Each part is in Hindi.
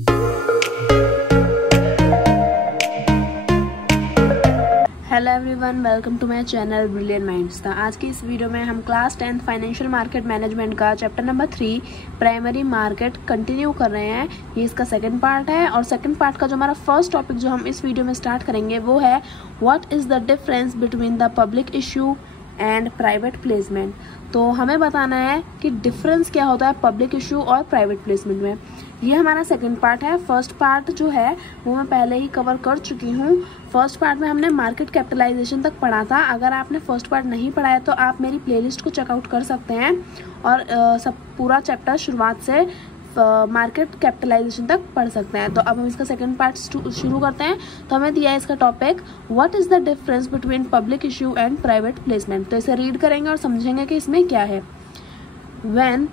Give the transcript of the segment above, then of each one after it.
Hello everyone, welcome to my channel brilliant minds. तो आज की इस वीडियो में हम क्लास 10 फाइनेंशियल मार्केट मैनेजमेंट का chapter number 3 primary market continue कर रहे हैं। ये इसका सेकंड पार्ट है और सेकंड पार्ट का जो हमारा फर्स्ट टॉपिक जो हम इस वीडियो में स्टार्ट करेंगे वो है what is the difference between the public issue and private placement. तो हमें बताना है कि डिफरेंस क्या होता है पब्लिक इशू और प्राइवेट प्लेसमेंट में। ये हमारा सेकंड पार्ट है। फर्स्ट पार्ट जो है वो मैं पहले ही कवर कर चुकी हूँ। फर्स्ट पार्ट में हमने मार्केट कैपिटलाइजेशन तक पढ़ा था। अगर आपने फर्स्ट पार्ट नहीं पढ़ा है तो आप मेरी प्लेलिस्ट को चेकआउट कर सकते हैं और सब पूरा चैप्टर शुरुआत से मार्केट कैपिटलाइजेशन तक पढ़ सकते हैं। तो अब हम इसका सेकंड पार्ट शुरू करते हैं। तो हमें दिया है इसका topic what is the difference between public issue and private placement. तो इसे रीड करेंगे और समझेंगे कि इसमें क्या है। When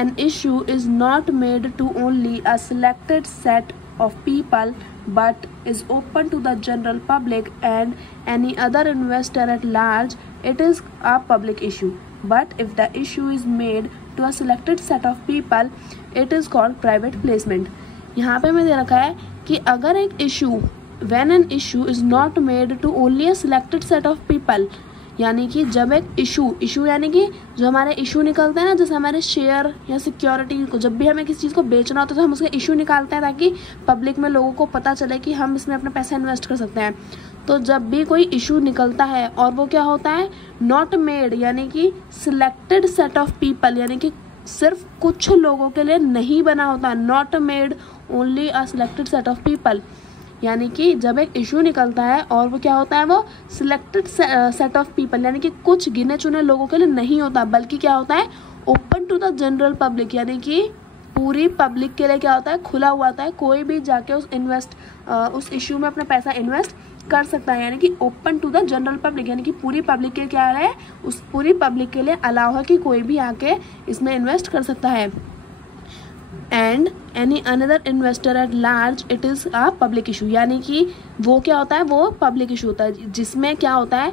an issue is not made to only a selected set of people but is open to the general public and any other investor at large, it is a public issue. But if the issue is made to a selected set of people, it is called private placement. यहाँ पे हमें दे रखा है कि अगर एक issue, when an issue is not made to only a selected set of people, यानी कि जब एक इशू यानी कि जो हमारे इशू निकलते हैं ना, जैसे हमारे शेयर या सिक्योरिटी को, जब भी हमें किसी चीज़ को बेचना होता है तो हम उसका इशू निकालते हैं ताकि पब्लिक में लोगों को पता चले कि हम इसमें अपना पैसा इन्वेस्ट कर सकते हैं। तो जब भी कोई इशू निकलता है और वो क्या होता है नॉट मेड यानी कि सिलेक्टेड सेट ऑफ पीपल, यानी कि सिर्फ कुछ लोगों के लिए नहीं बना होता, not made only a selected set of people, यानी कि जब एक इशू निकलता है और वो क्या होता है वो सिलेक्टेड सेट ऑफ पीपल यानी कि कुछ गिने चुने लोगों के लिए नहीं होता, बल्कि क्या होता है open to the general public, यानी कि पूरी पब्लिक के लिए क्या होता है खुला हुआ होता है। कोई भी जाके उस इशू में अपना पैसा इन्वेस्ट कर सकता है, यानी कि open to the general public, यानी कि पूरी पब्लिक के क्या है, उस पूरी पब्लिक के लिए अलाउ है कि कोई भी आके इसमें इन्वेस्ट कर सकता है। And any another investor at large, it is a public issue, यानी कि वो क्या होता है वो पब्लिक इशू होता है जिसमें क्या होता है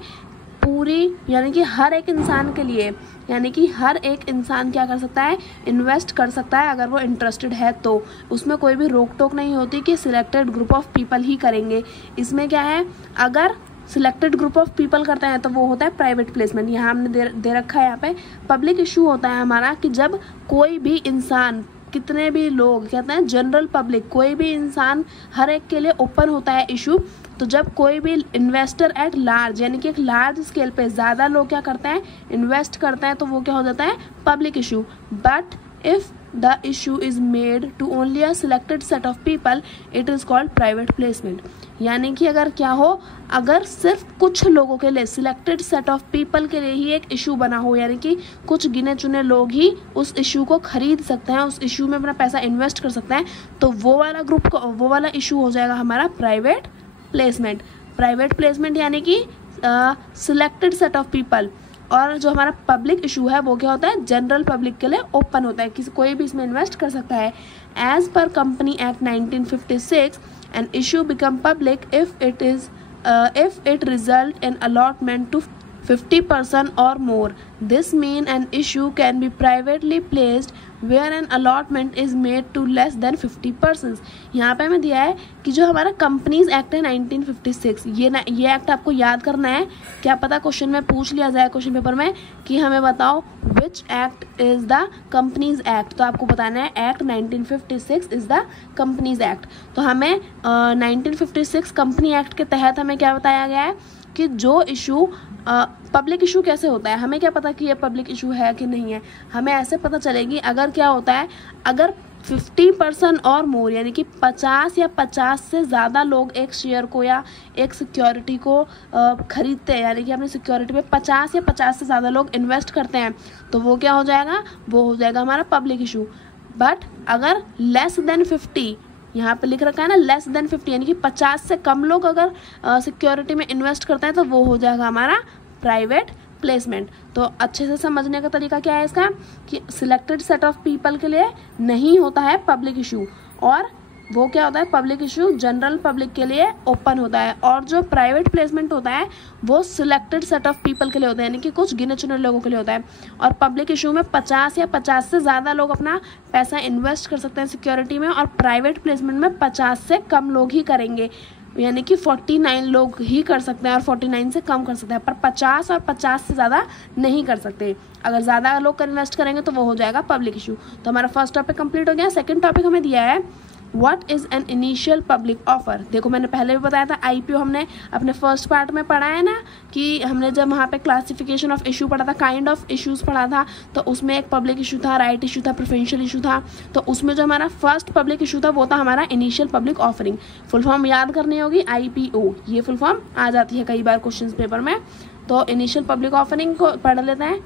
पूरी, यानी कि हर एक इंसान के लिए, यानी कि हर एक इंसान क्या कर सकता है इन्वेस्ट कर सकता है अगर वो इंटरेस्टेड है। तो उसमें कोई भी रोक टोक नहीं होती कि सिलेक्टेड ग्रुप ऑफ पीपल ही करेंगे। इसमें क्या है अगर सिलेक्टेड ग्रुप ऑफ पीपल करते हैं तो वो होता है प्राइवेट प्लेसमेंट। यहाँ हमने दे रखा है यहाँ पे पब्लिक इशू होता है हमारा कि जब कोई भी इंसान, कितने भी लोग कहते हैं जनरल पब्लिक, कोई भी इंसान, हर एक के लिए ओपन होता है इशू। तो जब कोई भी इन्वेस्टर एट लार्ज यानी कि एक लार्ज स्केल पे ज़्यादा लोग क्या करते हैं इन्वेस्ट करते हैं तो वो क्या हो जाता है public issue. But if the issue is made to only a selected set of people, it is called private placement. यानी कि अगर क्या हो, अगर सिर्फ कुछ लोगों के लिए, सिलेक्टेड सेट ऑफ पीपल के लिए ही एक इशू बना हो, यानी कि कुछ गिने चुने लोग ही उस इशू को खरीद सकते हैं, उस इशू में अपना पैसा इन्वेस्ट कर सकते हैं, तो वो वाला इशू हो जाएगा हमारा प्राइवेट प्लेसमेंट। प्राइवेट प्लेसमेंट यानी कि सिलेक्टेड सेट ऑफ पीपल। और जो हमारा पब्लिक इशू है वो क्या होता है जनरल पब्लिक के लिए ओपन होता है, किसी कोई भी इसमें इन्वेस्ट कर सकता है। As per company act 1956, an issue become public if it result in allotment to 50% or more. This mean an issue can be privately placed where an allotment is made to less than 50%. यहाँ पे हमें दिया है कि जो हमारा कंपनीज एक्ट है 1956, ये एक्ट आपको याद करना है। क्या पता क्वेश्चन में पूछ लिया जाए क्वेश्चन पेपर में कि हमें बताओ which act is the companies act, तो आपको बताना है act 1956 is the companies act. तो हमें 1956 कंपनी एक्ट के तहत हमें क्या बताया गया है कि जो इशू पब्लिक इशू कैसे होता है, हमें क्या पता कि ये पब्लिक इशू है कि नहीं है, हमें ऐसे पता चलेगी अगर क्या होता है अगर 50% और मोर यानी कि 50 या 50 से ज़्यादा लोग एक शेयर को या एक सिक्योरिटी को खरीदते हैं, यानी कि अपनी सिक्योरिटी में 50 या 50 से ज़्यादा लोग इन्वेस्ट करते हैं, तो वो क्या हो जाएगा वो हो जाएगा हमारा पब्लिक इशू। बट अगर लेस देन 50, यहाँ पे लिख रखा है ना लेस देन 50, यानी कि 50 से कम लोग अगर सिक्योरिटी में इन्वेस्ट करते हैं तो वो हो जाएगा हमारा प्राइवेट प्लेसमेंट। तो अच्छे से समझने का तरीका क्या है इसका कि सिलेक्टेड सेट ऑफ पीपल के लिए नहीं होता है पब्लिक इशू, और वो क्या होता है, पब्लिक इशू जनरल पब्लिक के लिए ओपन होता है, और जो प्राइवेट प्लेसमेंट होता है वो सिलेक्टेड सेट ऑफ पीपल के लिए होता है, यानी कि कुछ गिने चुने लोगों के लिए होता है। और पब्लिक इशू में 50 या 50 से ज़्यादा लोग अपना पैसा इन्वेस्ट कर सकते हैं सिक्योरिटी में, और प्राइवेट प्लेसमेंट में 50 से कम लोग ही करेंगे, यानी कि 49 लोग ही कर सकते हैं और 49 से कम कर सकते हैं, पर 50 और 50 से ज़्यादा नहीं कर सकते। अगर ज़्यादा लोग इन्वेस्ट करेंगे तो वो हो जाएगा पब्लिक इशू। तो हमारा फर्स्ट टॉपिक कंप्लीट हो गया। सेकंड टॉपिक हमें दिया है what is an initial public offer. देखो मैंने पहले भी बताया था, आईपीओ हमने अपने फर्स्ट पार्ट में पढ़ा है ना, कि हमने जब वहाँ पे क्लासिफिकेशन ऑफ इशू पढ़ा था, काइंड ऑफ इश्यूज पढ़ा था, तो उसमें एक पब्लिक इशू था, राइट इशू था, प्रेफरेंशियल इशू था। तो उसमें जो हमारा फर्स्ट पब्लिक इशू था वो था हमारा initial public offering. Full form याद करनी होगी, आईपीओ, ये फुल फॉर्म आ जाती है कई बार क्वेश्चन पेपर में। तो इनिशियल पब्लिक ऑफरिंग को पढ़ लेते हैं।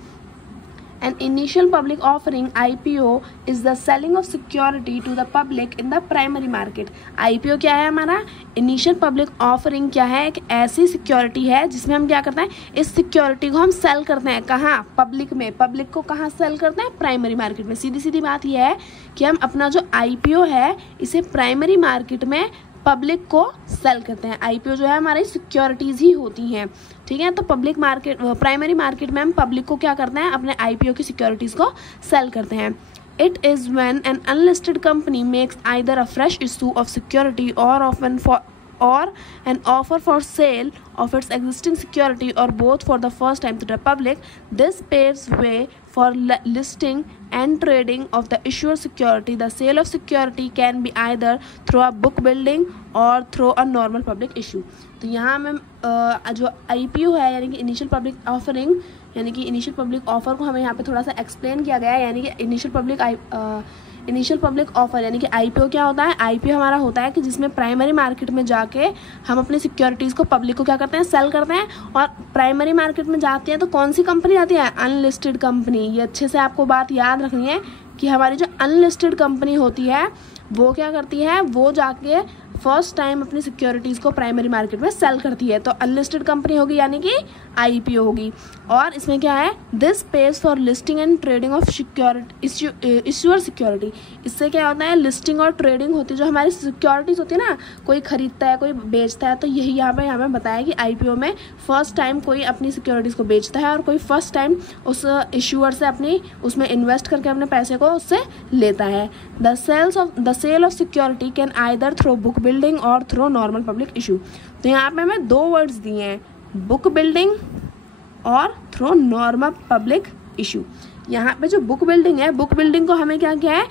An initial public offering (IPO) is the selling of security to the public in the primary market. IPO क्या है हमारा? Initial public offering क्या है? एक ऐसी सिक्योरिटी है जिसमें हम क्या करते हैं, इस सिक्योरिटी को हम सेल करते हैं। कहाँ? पब्लिक में। पब्लिक को कहाँ सेल करते हैं? प्राइमरी मार्केट में। सीधी सीधी बात यह है कि हम अपना जो IPO है इसे प्राइमरी मार्केट में पब्लिक को सेल करते हैं। आईपीओ जो है हमारी सिक्योरिटीज़ ही होती हैं, ठीक है। तो पब्लिक मार्केट, प्राइमरी मार्केट में हम पब्लिक को क्या करते हैं, अपने आईपीओ की सिक्योरिटीज़ को सेल करते हैं। It is when an unlisted company makes either a fresh issue of security or an offer for sale of its existing security, or both for the first time to the public. This paves way for listing and trading of the issuer security. The sale of security can be either through a book building or through a normal public issue. तो यहाँ में जो IPO है यानी कि इनिशियल पब्लिक ऑफरिंग, यानी कि इनिशियल पब्लिक ऑफर को हमें यहाँ पे थोड़ा सा एक्सप्लेन किया गया है। यानी कि इनिशियल पब्लिक ऑफर यानी कि आईपीओ क्या होता है, आईपीओ हमारा होता है कि जिसमें प्राइमरी मार्केट में जाके हम अपनी सिक्योरिटीज़ को पब्लिक को क्या करते हैं, सेल करते हैं। और प्राइमरी मार्केट में जाती है तो कौन सी कंपनी आती है, अनलिस्टेड कंपनी। ये अच्छे से आपको बात याद रखनी है कि हमारी जो अनलिस्टेड कंपनी होती है वो क्या करती है, वो जाके फर्स्ट टाइम अपनी सिक्योरिटीज़ को प्राइमरी मार्केट में सेल करती है। तो अनलिस्टेड कंपनी होगी यानी कि आईपीओ होगी। और इसमें क्या है, this page for listing and trading of issuer security. इससे क्या होता है, लिस्टिंग और ट्रेडिंग होती है, जो हमारी सिक्योरिटीज़ होती है ना, कोई खरीदता है कोई बेचता है। तो यही यहाँ पे हमें बताया कि आईपीओ में फर्स्ट टाइम कोई अपनी सिक्योरिटीज़ को बेचता है और कोई फर्स्ट टाइम उस इश्यूअर से अपनी उसमें इन्वेस्ट करके अपने पैसे को उससे लेता है। The sale of security can either through book building और थ्रू नॉर्मल पब्लिक इशू। तो यहाँ पे हमें दो वर्ड्स दिए हैं, बुक बिल्डिंग और थ्रू नॉर्मल पब्लिक इशू। यहाँ पे जो बुक बिल्डिंग है, बुक बिल्डिंग को हमें क्या किया है,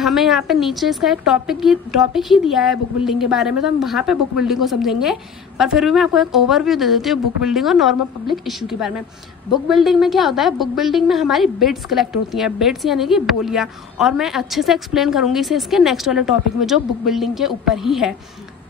हमें यहाँ पे नीचे इसका एक टॉपिक ही दिया है बुक बिल्डिंग के बारे में, तो हम वहाँ पे बुक बिल्डिंग को समझेंगे। पर फिर भी मैं आपको एक ओवरव्यू दे देती हूँ बुक बिल्डिंग और नॉर्मल पब्लिक इशू के बारे में। बुक बिल्डिंग में क्या होता है, बुक बिल्डिंग में हमारी बिड्स कलेक्ट होती हैं, बिड्स यानी कि बोलियाँ, और मैं अच्छे से एक्सप्लेन करूँगी इसे इसके नेक्स्ट वाले टॉपिक में जो बुक बिल्डिंग के ऊपर ही है।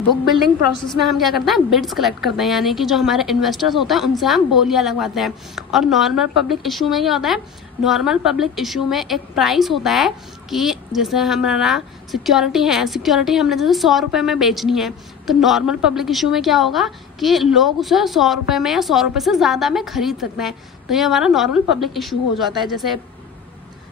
बुक बिल्डिंग प्रोसेस में हम क्या करते हैं, बिड्स कलेक्ट करते हैं, यानी कि जो हमारे इन्वेस्टर्स होते हैं उनसे हम बोलियां लगवाते हैं। और नॉर्मल पब्लिक इशू में क्या होता है, नॉर्मल पब्लिक इशू में एक प्राइस होता है कि जैसे हमारा सिक्योरिटी है, सिक्योरिटी हमने जैसे 100 रुपये में बेचनी है, तो नॉर्मल पब्लिक इशू में क्या होगा कि लोग उसे 100 रुपये में या 100 रुपये से ज़्यादा में खरीद सकते हैं। तो ये हमारा नॉर्मल पब्लिक इशू हो जाता है। जैसे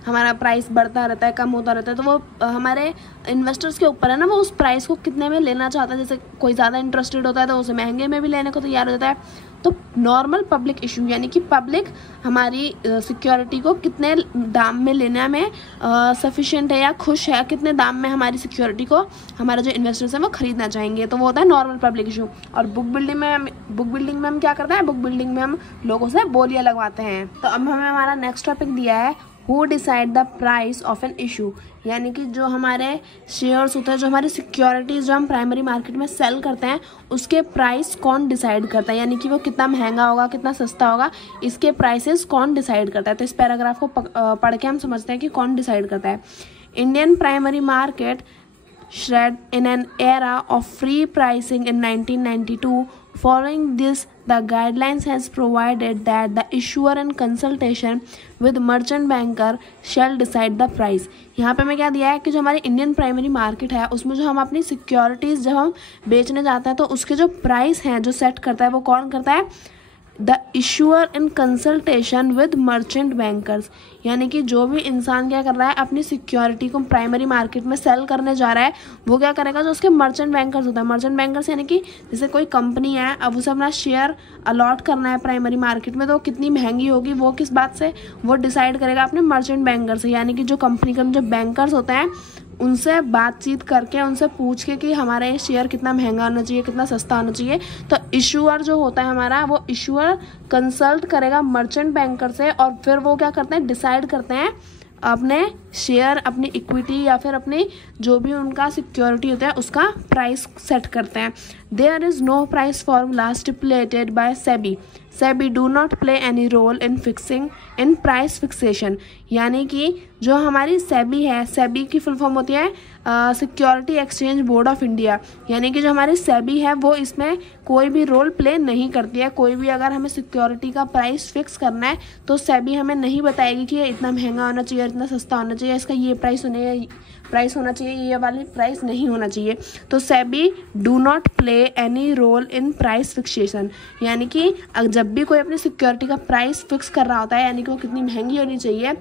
हमारा प्राइस बढ़ता रहता है, कम होता रहता है, तो वो हमारे इन्वेस्टर्स के ऊपर है ना, वो उस प्राइस को कितने में लेना चाहता है। जैसे कोई ज़्यादा इंटरेस्टेड होता है तो उसे महंगे में भी लेने को तैयार हो जाता है। तो नॉर्मल पब्लिक इशू यानी कि पब्लिक हमारी सिक्योरिटी को कितने दाम में लेने में सफिशिएंट है या खुश है, कितने दाम में हमारी सिक्योरिटी को हमारे जो इन्वेस्टर्स हैं वो खरीदना चाहेंगे, तो वो होता है नॉर्मल पब्लिक इशू। और बुक बिल्डिंग में हम क्या करते हैं, बुक बिल्डिंग में हम लोगों से बोलियां लगवाते हैं। तो अब हमें हमारा नेक्स्ट टॉपिक दिया है, who decide the price of an issue, यानी कि जो हमारे शेयर्स होते हैं, जो हमारी सिक्योरिटीज़ जो हम प्राइमरी मार्केट में सेल करते हैं, उसके प्राइस कौन डिसाइड करता है, यानी कि वो कितना महंगा होगा कितना सस्ता होगा, इसके प्राइसेस कौन डिसाइड करता है। तो इस पैराग्राफ को पढ़ के हम समझते हैं कि कौन डिसाइड करता है। Indian primary market shred in an era of free pricing in 1992. Following this, the guidelines has provided that the issuer in consultation with merchant banker shall decide the price. यहाँ पे मैं क्या दिया है कि जो हमारी इंडियन प्राइमरी मार्केट है उसमें जो हम अपनी सिक्योरिटीज़ जब हम बेचने जाते हैं तो उसके जो प्राइस हैं जो सेट करता है वो कौन करता है, the issuer in consultation with merchant bankers, यानी कि जो भी इंसान क्या कर रहा है अपनी सिक्योरिटी को प्राइमरी मार्केट में सेल करने जा रहा है वो क्या करेगा, जो उसके मर्चेंट बैंकर्स होता है, मर्चेंट बैंकर्स यानी कि जैसे कोई कंपनी है, अब उसे अपना शेयर अलॉट करना है प्राइमरी मार्केट में, तो कितनी महंगी होगी वो किस बात से, वो डिसाइड करेगा अपने मर्चेंट बैंकर से, यानी कि जो कंपनी के जो बैंकर्स होते हैं उनसे बातचीत करके, उनसे पूछ के कि हमारा ये शेयर कितना महंगा होना चाहिए, कितना सस्ता होना चाहिए। तो इशूअर जो होता है हमारा, वो इशूअर कंसल्ट करेगा मर्चेंट बैंकर से और फिर वो क्या करते हैं, डिसाइड करते हैं अपने शेयर, अपनी इक्विटी या फिर अपनी जो भी उनका सिक्योरिटी होता है उसका प्राइस सेट करते हैं। There is no price formula stipulated by SEBI, SEBI do not play any role in fixing in price fixation, यानी कि जो हमारी सेबी है, सेबी की फुल फॉर्म होती है security exchange board of India, यानी कि जो हमारी सेबी है वो इसमें कोई भी रोल प्ले नहीं करती है। कोई भी अगर हमें सिक्योरिटी का प्राइस फिक्स करना है तो सेबी हमें नहीं बताएगी कि ये इतना महंगा होना चाहिए, इतना सस्ता होना चाहिए, इसका ये प्राइस होना चाहिए, ये वाली प्राइस नहीं होना चाहिए। तो SEBI do not play any role in price fixation, यानी कि जब भी कोई अपनी सिक्योरिटी का प्राइस फिक्स कर रहा होता है, यानी कि वो कितनी महंगी होनी चाहिए,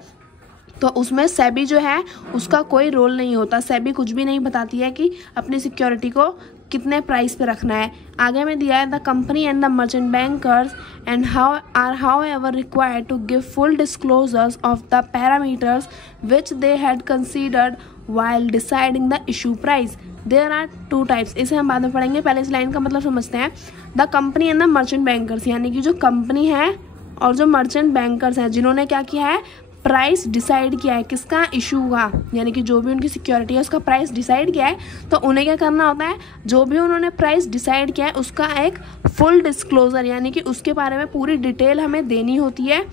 तो उसमें सेबी जो है उसका कोई रोल नहीं होता। सेबी कुछ भी नहीं बताती है कि अपनी सिक्योरिटी को कितने प्राइस पे रखना है। आगे में दिया है the company and the merchant bankers and however required to give full disclosures of the parameters which they had considered while deciding the issue price. There are two types, इसे हम बाद में पढ़ेंगे, पहले इस लाइन का मतलब समझते हैं। The company and the merchant bankers, यानी कि जो कंपनी है और जो मर्चेंट बैंकर्स हैं जिन्होंने क्या किया है, प्राइस डिसाइड किया है किसका, इशू का, यानी कि जो भी उनकी सिक्योरिटी है उसका प्राइस डिसाइड किया है, तो उन्हें क्या करना होता है, जो भी उन्होंने प्राइस डिसाइड किया है उसका एक फुल डिस्क्लोजर, यानी कि उसके बारे में पूरी डिटेल हमें देनी होती है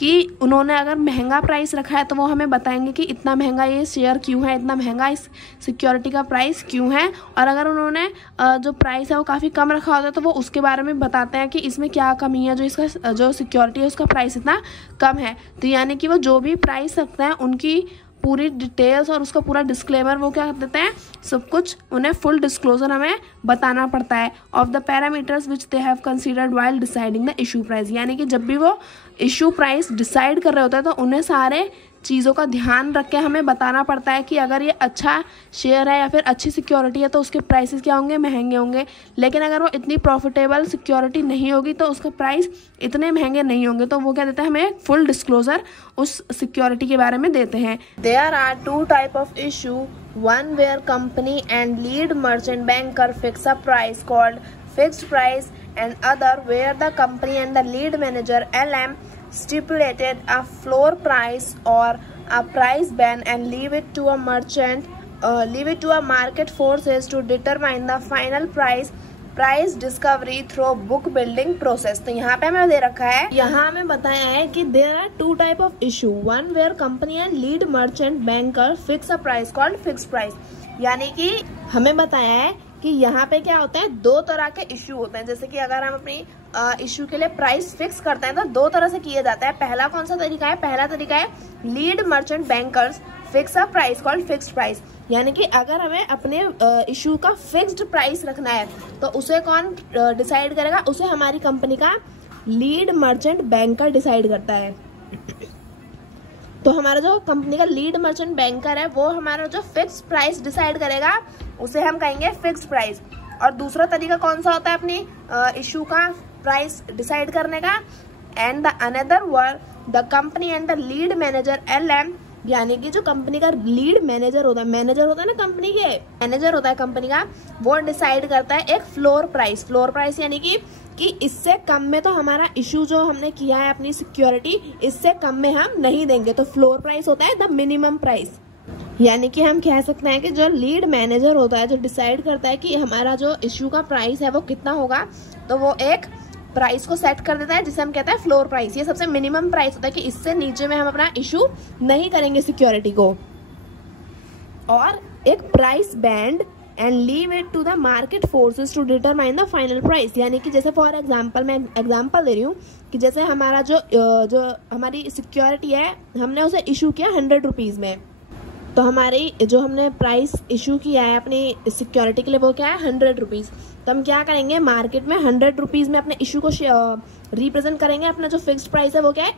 कि उन्होंने अगर महंगा प्राइस रखा है तो वो हमें बताएंगे कि इतना महंगा ये शेयर क्यों है, इतना महंगा इस सिक्योरिटी का प्राइस क्यों है, और अगर उन्होंने जो प्राइस है वो काफ़ी कम रखा होता है तो वो उसके बारे में बताते हैं कि इसमें क्या कमी है, जो इसका जो सिक्योरिटी है उसका प्राइस इतना कम है। तो यानी कि वो जो भी प्राइस रखते हैं उनकी पूरी डिटेल्स और उसका पूरा डिस्क्लेमर वो क्या कर देते हैं, सब कुछ उन्हें फुल डिस्क्लोजर हमें बताना पड़ता है। Of the parameters which they have considered while deciding the issue price, यानी कि जब भी वो इशू प्राइस डिसाइड कर रहे होते हैं तो उन्हें सारे चीज़ों का ध्यान रख के हमें बताना पड़ता है कि अगर ये अच्छा शेयर है या फिर अच्छी सिक्योरिटी है तो उसके प्राइसेस क्या होंगे, महंगे होंगे, लेकिन अगर वो इतनी प्रॉफिटेबल सिक्योरिटी नहीं होगी तो उसका प्राइस इतने महंगे नहीं होंगे। तो वो क्या देता है, हमें फुल डिस्क्लोजर उस सिक्योरिटी के बारे में देते हैं। There are two type of issue, one where company and lead merchant banker fix a price called fixed price and other where the company and the lead manager LM stipulated a floor price or a price band and leave it to a market forces to determine the final price discovery through book building process। तो यहाँ पे हमें दे रखा है, यहाँ हमें बताया है कि there are two type of issue, one where company and lead merchant banker fix a price called fixed price, यानी कि हमें बताया है कि यहाँ पे क्या होता है, दो तरह के इशू होते हैं। जैसे कि अगर हम अपनी इशू के लिए प्राइस फिक्स करते हैं तो दो तरह से किया जाता है। पहला कौन सा तरीका है, पहला तरीका है lead merchant bankers fix a price called fixed price, यानी कि अगर हमें अपने इशू का फिक्स्ड प्राइस रखना है तो उसे कौन डिसाइड करेगा, उसे हमारी कंपनी का लीड मर्चेंट बैंकर डिसाइड करता है। तो हमारा जो कंपनी का लीड मर्चेंट बैंकर है वो हमारा जो फिक्स प्राइस डिसाइड करेगा उसे हम कहेंगे फिक्स प्राइस। और दूसरा तरीका कौन सा होता है अपनी इशू का प्राइस डिसाइड करने का, and the another were the company and the lead manager LM, यानी कि जो कंपनी का लीड मैनेजर होता है, मैनेजर होता है ना कंपनी के, मैनेजर होता है कंपनी का, वो डिसाइड करता है एक फ्लोर प्राइस। फ्लोर प्राइस यानी कि इससे कम में तो हमारा इशू जो हमने किया है अपनी सिक्योरिटी, इससे कम में हम नहीं देंगे। तो फ्लोर प्राइस होता है द मिनिमम प्राइस, यानी कि हम कह सकते हैं कि जो लीड मैनेजर होता है जो डिसाइड करता है कि हमारा जो इशू का प्राइस है वो कितना होगा, तो वो एक प्राइस को सेट कर देता है जिसे हम कहते हैं फ्लोर प्राइस। ये सबसे मिनिमम प्राइस होता है कि इससे नीचे में हम अपना इशू नहीं करेंगे सिक्योरिटी को। और एक price band and leave it to the market forces to determine the final price, यानी कि जैसे फॉर एग्जांपल मैं एग्जांपल दे रही हूँ कि जैसे हमारा जो हमारी सिक्योरिटी है हमने उसे इशू किया 100 रुपीज़ में, तो हमारी जो हमने प्राइस इशू किया है अपनी सिक्योरिटी के लिए वो क्या है 100 रुपीज़। तो हम क्या करेंगे मार्केट में 100 रुपीज़ में अपने इशू को रिप्रेजेंट करेंगे। अपना जो फिक्स्ड प्राइस है वो क्या है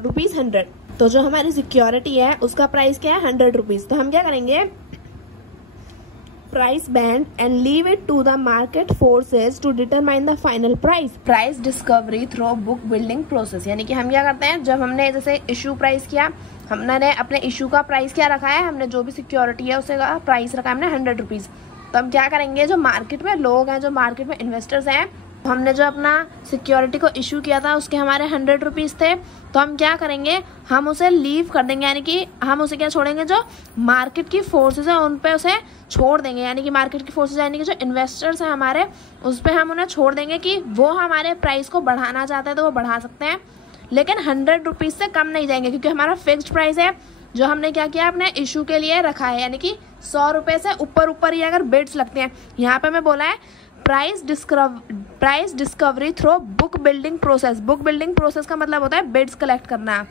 ₹100। तो जो हमारी सिक्योरिटी है उसका प्राइस क्या है 100 रुपीज़। तो हम क्या करेंगे price band and leave it to the market forces to determine the final price. Price discovery through book building process, यानी कि हम क्या करते हैं जब हमने जैसे इशू प्राइस किया, हमने अपने इशू का प्राइस क्या रखा है, हमने जो भी सिक्योरिटी है उसका प्राइस रखा है हमने 100 रुपीज़। तो हम क्या करेंगे जो मार्केट में लोग हैं, जो मार्केट में इन्वेस्टर्स हैं, हमने जो अपना सिक्योरिटी को इशू किया था उसके हमारे 100 रुपीज़ थे। तो हम क्या करेंगे हम उसे लीव कर देंगे, यानी कि हम उसे क्या छोड़ेंगे जो मार्केट की फोर्सेस है उन पे उसे छोड़ देंगे। यानी कि मार्केट की फोर्सेस यानी कि जो इन्वेस्टर्स हैं हमारे उस पर हम उन्हें छोड़ देंगे कि वो हमारे प्राइस को बढ़ाना चाहते हैं तो वो बढ़ा सकते हैं, लेकिन 100 रुपीज़ से कम नहीं जाएंगे क्योंकि हमारा फिक्स्ड प्राइस है जो हमने क्या किया अपने इशू के लिए रखा है। यानी कि 100 रुपये से ऊपर ही अगर बिड्स लगते हैं, यहाँ पे मैं बोला है price discovery through book building process. Book building process का मतलब होता है बिड्स कलेक्ट करना।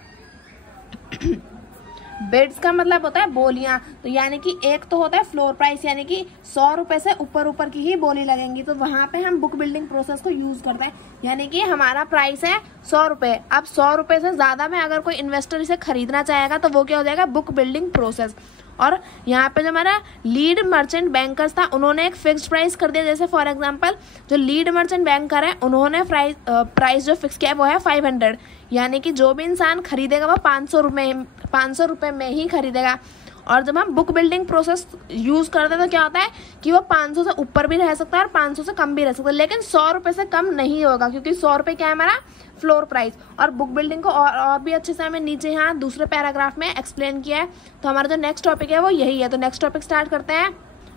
बिड्स का मतलब होता है बोलियां। तो यानी कि एक तो होता है फ्लोर प्राइस, यानी कि 100 रुपये से ऊपर की ही बोली लगेंगी, तो वहां पे हम बुक बिल्डिंग प्रोसेस को यूज करते हैं। यानी कि हमारा प्राइस है 100 रुपये, अब 100 रुपये से ज्यादा में अगर कोई इन्वेस्टर इसे खरीदना चाहेगा तो वो क्या हो जाएगा बुक बिल्डिंग प्रोसेस। और यहाँ पे जो हमारा लीड मर्चेंट बैंकर्स था उन्होंने एक फिक्स्ड प्राइस कर दिया। जैसे फॉर एग्जांपल जो लीड मर्चेंट बैंकर है उन्होंने प्राइस जो फिक्स किया है वो है 500, यानी कि जो भी इंसान खरीदेगा वो 500 रुपये में ही खरीदेगा। और जब हम बुक बिल्डिंग प्रोसेस यूज करते हैं तो क्या होता है कि वो 500 से ऊपर भी रह सकता है और 500 से कम भी रह सकता है, लेकिन 100 रुपये से कम नहीं होगा क्योंकि 100 रुपये क्या है हमारा फ्लोर प्राइस। और बुक बिल्डिंग को और भी अच्छे से हमें नीचे यहाँ दूसरे पैराग्राफ में एक्सप्लेन किया है। तो हमारा जो नेक्स्ट टॉपिक है वो यही है। तो नेक्स्ट टॉपिक स्टार्ट करते हैं।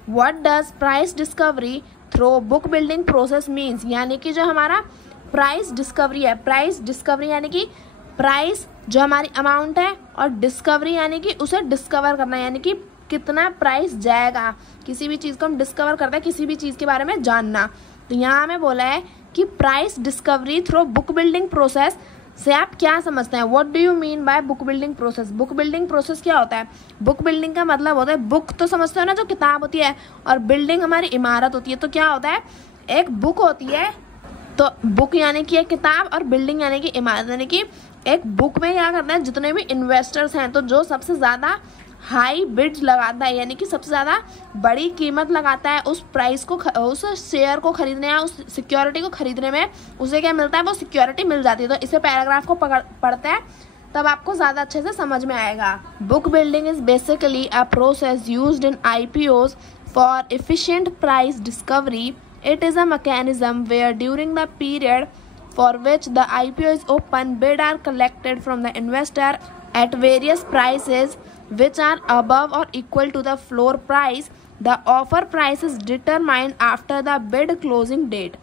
What does price discovery through book building process means, यानी कि जो हमारा प्राइस डिस्कवरी है, प्राइस डिस्कवरी यानी कि प्राइस जो हमारी अमाउंट है और डिस्कवरी यानी कि उसे डिस्कवर करना, यानी कि कितना प्राइस जाएगा। किसी भी चीज़ को हम डिस्कवर करते हैं, किसी भी चीज़ के बारे में जानना। तो यहाँ हमें बोला है कि price discovery through book building process से आप क्या समझते हैं। What do you mean by book building process. Book building process क्या होता है। बुक बिल्डिंग का मतलब होता है, बुक तो समझते हो ना जो किताब होती है, और बिल्डिंग हमारी इमारत होती है। तो क्या होता है एक बुक होती है, तो बुक यानी कि एक किताब और बिल्डिंग यानी कि इमारत। यानी कि एक बुक में क्या करता है जितने भी इन्वेस्टर्स हैं, तो जो सबसे ज़्यादा हाई बिड्स लगाता है यानी कि सबसे ज़्यादा बड़ी कीमत लगाता है उस प्राइस को, उस शेयर को खरीदने या उस सिक्योरिटी को खरीदने में, उसे क्या मिलता है वो सिक्योरिटी मिल जाती है। तो इसे पैराग्राफ को पढ़ते हैं तब आपको ज़्यादा अच्छे से समझ में आएगा। Book building is basically a process used in IPOs for efficient price discovery. It is a mechanism where during the period for which the IPO is open, bids are collected from the investor at various prices which are above or equal to the floor price. The offer price is determined after the bid closing date.